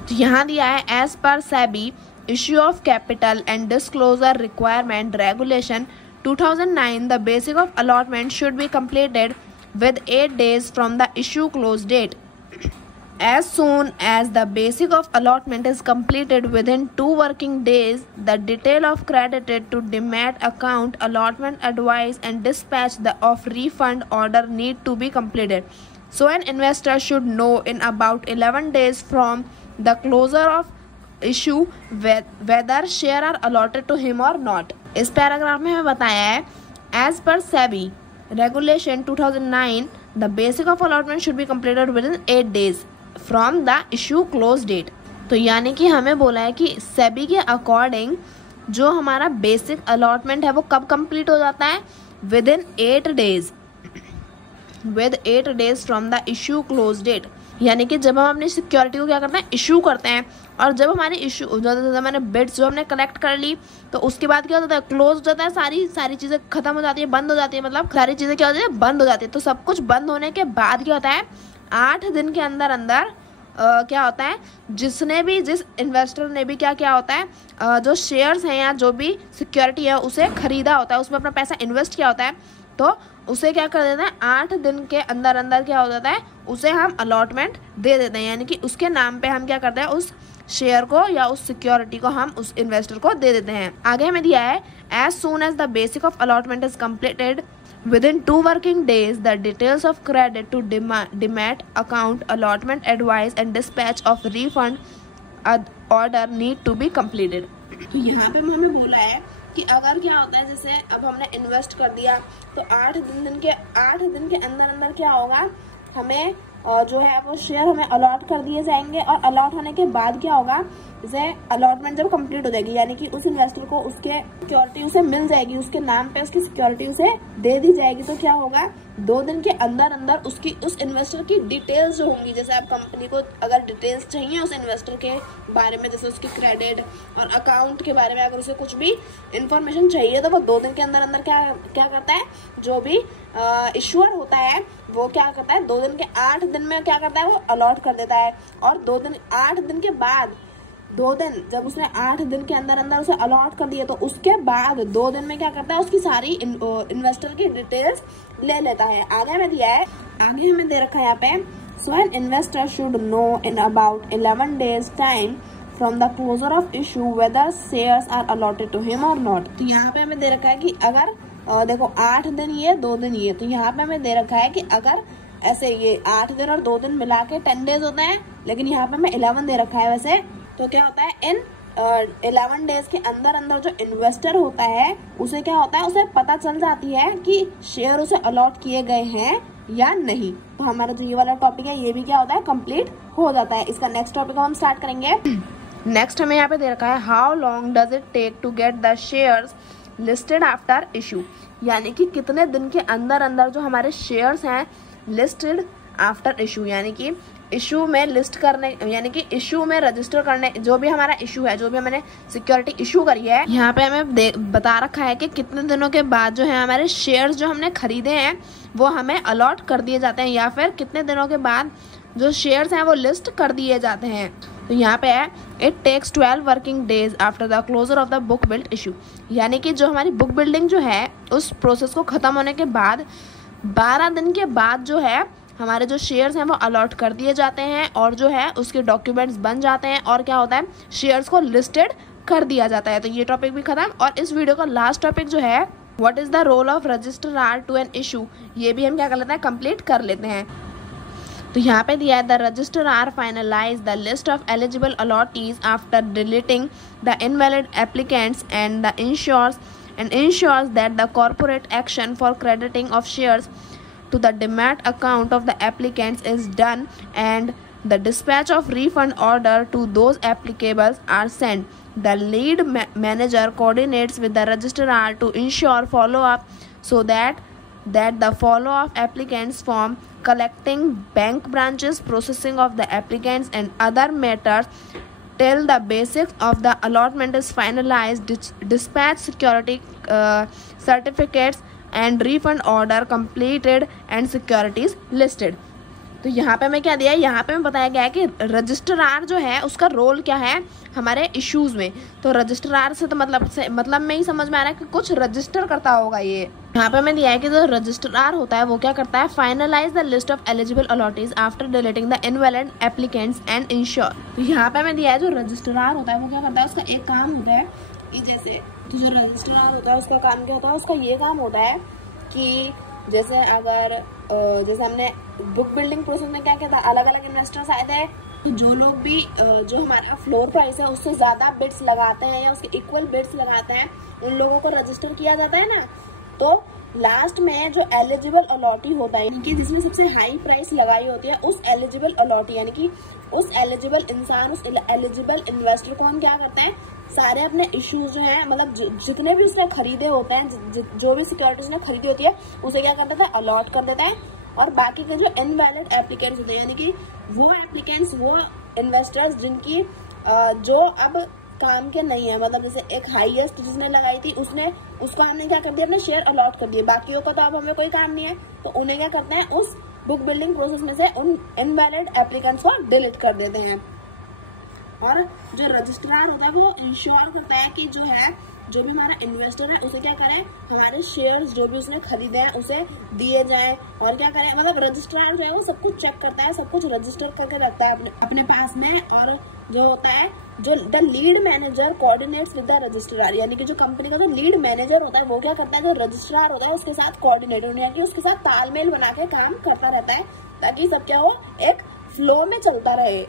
तो यहाँ दिया है as per SEBI issue of capital and disclosure requirement regulation 2009 the basic of allotment should be completed with 8 days from the issue close date। As soon as the basic of allotment is completed within 2 working days, the detail of credited to demat account, allotment advice and dispatch of refund order need to be completed. So an investor should know in about 11 days from the closure of issue whether share are allotted to him or not। इस पैराग्राफ में हमें बताया है as per SEBI regulation 2009 the basic of allotment should be completed within 8 days from the issue close date. तो यानी कि हमें बोला है कि सेबी के अकॉर्डिंग जो हमारा बेसिक अलॉटमेंट है वो कब कंप्लीट हो जाता है, within 8 days, with 8 days from the issue close date. यानी कि जब हम अपनी सिक्योरिटी को क्या करते हैं, इशू करते हैं, और जब हमारी इशू मैंने बिड्स जो हमने कलेक्ट कर ली तो उसके बाद क्या होता है, क्लोज हो जाता है, सारी चीज़ें खत्म हो जाती है, बंद हो जाती है, मतलब सारी चीज़ें क्या होती है, बंद हो जाती है। तो सब कुछ बंद होने के बाद क्या होता है, 8 दिन के अंदर क्या होता है, जिस इन्वेस्टर ने भी क्या होता है, जो शेयर्स हैं या जो भी सिक्योरिटी है उसे खरीदा होता है, उसमें अपना पैसा इन्वेस्ट किया होता है, तो उसे क्या कर देते हैं, 8 दिन के अंदर क्या हो जाता है, उसे हम अलॉटमेंट दे देते हैं, यानी कि उसके नाम पे हम क्या करते हैं, उस शेयर को या उस सिक्योरिटी को हम उस इन्वेस्टर को दे देते हैं। आगे हमें दिया है as soon as the basic of allotment is completed within 2 working days the details of credit to demat account, allotment advice and dispatch of refund order need to be completed। तो यहाँ पे हमें बोला है कि अगर क्या होता है, जैसे अब हमने इन्वेस्ट कर दिया तो 8 दिन के अंदर क्या होगा, हमें जो है वो शेयर हमें अलॉट कर दिए जाएंगे, और अलॉट होने के बाद क्या होगा, जैसे अलॉटमेंट जब कंप्लीट हो जाएगी यानी कि उस इन्वेस्टर को उसके सिक्योरिटी उसे मिल जाएगी, उसके नाम पे उसकी सिक्योरिटी उसे दे दी जाएगी, तो क्या होगा, 2 दिन के अंदर उसकी उस इन्वेस्टर की डिटेल्स जो होंगी, जैसे आप कंपनी को अगर डिटेल्स चाहिए उस इन्वेस्टर के बारे में, जैसे उसकी क्रेडिट और अकाउंट के बारे में अगर उसे कुछ भी इंफॉर्मेशन चाहिए, तो वो 2 दिन के अंदर क्या करता है, जो भी इश्यूअर होता है वो क्या करता है, 2 दिन के 8 दिन में क्या करता है, वो अलॉट कर देता है, और 8 दिन के बाद 2 दिन जब उसने 8 दिन के अंदर उसे अलॉट कर दिया, तो उसके बाद 2 दिन में क्या करता है, उसकी सारी इन्वेस्टर की डिटेल्स ले लेता है। आगे हमें दिया है, आगे हमें दे रखा है यहाँ पे, so an investor should know in about 11 days time from the closure of issue whether shares are allotted to him or not. तो यहाँ पे हमें दे रखा है कि अगर देखो 8 दिन ये 2 दिन ये, तो यहाँ पे हमें दे रखा है कि अगर ऐसे ये 8 दिन और 2 दिन मिला के 10 days होते हैं, लेकिन यहाँ पे हमें 11 दे रखा है वैसे, तो क्या होता है, इन 11 डेज के अंदर जो इन्वेस्टर होता है उसे क्या होता है, उसे पता चल जाती है कि शेयर उसे अलॉट किए गए हैं या नहीं। तो हमारा जो ये वाला टॉपिक है ये भी क्या होता है, कंप्लीट हो जाता है। इसका नेक्स्ट टॉपिक हम स्टार्ट करेंगे। नेक्स्ट हमें यहाँ पे दे रखा है, how long does it take to get the shares listed after issue, यानी कि कितने दिन के अंदर जो हमारे शेयर्स हैं लिस्टेड आफ्टर इशू, यानी कि इशू में लिस्ट करने, यानी कि इशू में रजिस्टर करने, जो भी हमारा इशू है, जो भी मैंने सिक्योरिटी इशू करी है, यहाँ पे हमें बता रखा है कि कितने दिनों के बाद जो है हमारे शेयर्स जो हमने खरीदे हैं वो हमें अलॉट कर दिए जाते हैं, या फिर कितने दिनों के बाद जो शेयर्स हैं वो लिस्ट कर दिए जाते हैं। तो यहाँ पे है, it takes 12 working days after the closure of the book build issue, यानी कि जो हमारी बुक बिल्डिंग जो है उस प्रोसेस को ख़त्म होने के बाद 12 दिन के बाद जो है हमारे जो शेयर्स हैं वो अलॉट कर दिए जाते हैं और जो है उसके डॉक्यूमेंट्स बन जाते हैं और क्या होता है, शेयर्स को लिस्टेड कर दिया जाता है। तो ये टॉपिक भी खत्म। और इस वीडियो का लास्ट टॉपिक जो है what is the role of registrar to an issue, ये भी हम क्या कर लेते हैं, कंप्लीट कर लेते हैं। तो यहाँ पे दिया है the registrar finalize the list of eligible allottees after deleting the invalid applicants and ensures that the corporate action for crediting of shares to the demat account of the applicants is done and the dispatch of refund order to those applicables are sent. The lead manager coordinates with the registrar to ensure follow-up so that the follow-up applicants form, collecting bank branches, processing of the applicants and other matters till the basics of the allotment is finalized, dispatch security certificates and refund order completed and securities listed. तो यहाँ पे मैं क्या दिया है, यहाँ पे मैं बताया गया है कि रजिस्ट्रार जो है उसका रोल क्या है हमारे इश्यूज में। तो रजिस्ट्रार से तो मतलब में ही समझ में आ रहा है कि कुछ रजिस्टर करता होगा। ये यहाँ पे मैं दिया है कि जो रजिस्ट्रार होता है वो क्या करता है, finalize the list of eligible allottees after deleting the invalid applicants and ensure. तो यहाँ पे मैं दिया है जो रजिस्ट्रार होता है वो क्या करता है, उसका एक काम होता है कि जैसे तो जो रजिस्ट्रार होता है उसका काम क्या होता है, उसका ये काम होता है कि जैसे अगर जैसे हमने बुक बिल्डिंग प्रोसेस में क्या किया था, अलग अलग इन्वेस्टर्स आए थे, तो जो लोग भी जो हमारा फ्लोर प्राइस है उससे ज्यादा बिड्स लगाते हैं या उसके इक्वल बिड्स लगाते हैं, उन लोगों को रजिस्टर किया जाता है ना। तो लास्ट में जो एलिजिबल अलॉटी होता है, यानी कि जिसमें सबसे हाई प्राइस लगाई होती है, उस एलिजिबल अलॉटी यानी कि उस एलिजिबल इंसान, उस एलिजिबल इन्वेस्टर को हम क्या करते हैं, सारे अपने इश्यूज जो हैं, मतलब जितने भी उसने खरीदे होते हैं, जो भी सिक्योरिटीज ने खरीदी होती है उसे क्या कर देता है, अलॉट कर देता है। और बाकी के जो इनवैलिड एप्लीकेंट्स होते हैं, यानी कि वो एप्लीकेंट्स, वो इन्वेस्टर्स जिनकी जो अब काम के नहीं है, मतलब जैसे एक हाईएस्ट जिसने लगाई थी उसको हमने क्या कर दिया, अपने शेयर अलॉट कर दिए, बाकियों का तो अब हमें कोई काम नहीं है, तो उन्हें क्या करते हैं, उस बुक बिल्डिंग प्रोसेस में से उन इनवैलिड एप्लीकेंट्स को डिलीट कर देते हैं। और जो रजिस्ट्रार होता है वो इंश्योर करता है कि जो है, जो भी हमारा इन्वेस्टर है उसे क्या करें, हमारे शेयर्स जो भी उसने खरीदे हैं उसे दिए जाएं। और क्या करें, मतलब रजिस्ट्रार जो है वो सब कुछ चेक करता है, सब कुछ रजिस्टर करके रखता है अपने पास में। और जो होता है, जो the lead manager coordinates with the registrar, यानी कि जो कंपनी का जो लीड मैनेजर होता है वो क्या करता है, जो रजिस्ट्रार होता है उसके साथ कोऑर्डिनेट, यानी कि उसके साथ तालमेल बना के काम करता रहता है, ताकि सब क्या हो, एक फ्लो में चलता रहे।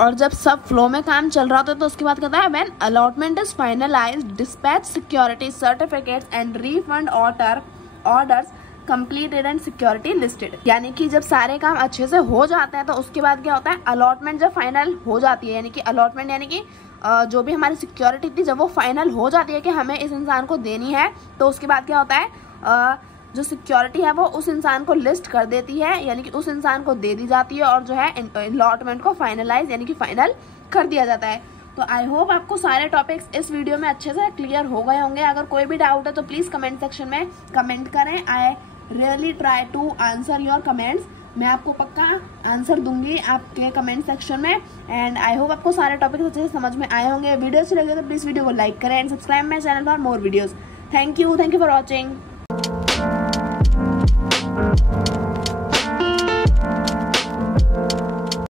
और जब सब फ्लो में काम चल रहा होता है तो उसके बाद कहता है when allotment is finalised, dispatch security certificates and refund orders completed and security listed. यानी कि जब सारे काम अच्छे से हो जाते हैं तो उसके बाद क्या होता है, अलॉटमेंट जब फाइनल हो जाती है, यानी कि अलॉटमेंट यानी कि जो भी हमारी सिक्योरिटी थी जब वो फाइनल हो जाती है कि हमें इस इंसान को देनी है, तो उसके बाद क्या होता है, जो सिक्योरिटी है वो उस इंसान को लिस्ट कर देती है, यानी कि उस इंसान को दे दी जाती है और जो है अलॉटमेंट को फाइनलाइज यानी कि फाइनल कर दिया जाता है। तो आई होप आपको सारे टॉपिक्स इस वीडियो में अच्छे से क्लियर हो गए होंगे। अगर कोई भी डाउट है तो प्लीज कमेंट सेक्शन में कमेंट करें। I really try to answer your comments. मैं आपको पक्का आंसर दूंगी आपके कमेंट सेक्शन में। एंड आई होप आपको सारे टॉपिक्स अच्छे से समझ में आए होंगे। वीडियो अच्छी लगे तो प्लीज वीडियो को लाइक करें and subscribe my channel for more videos. Thank you for watching.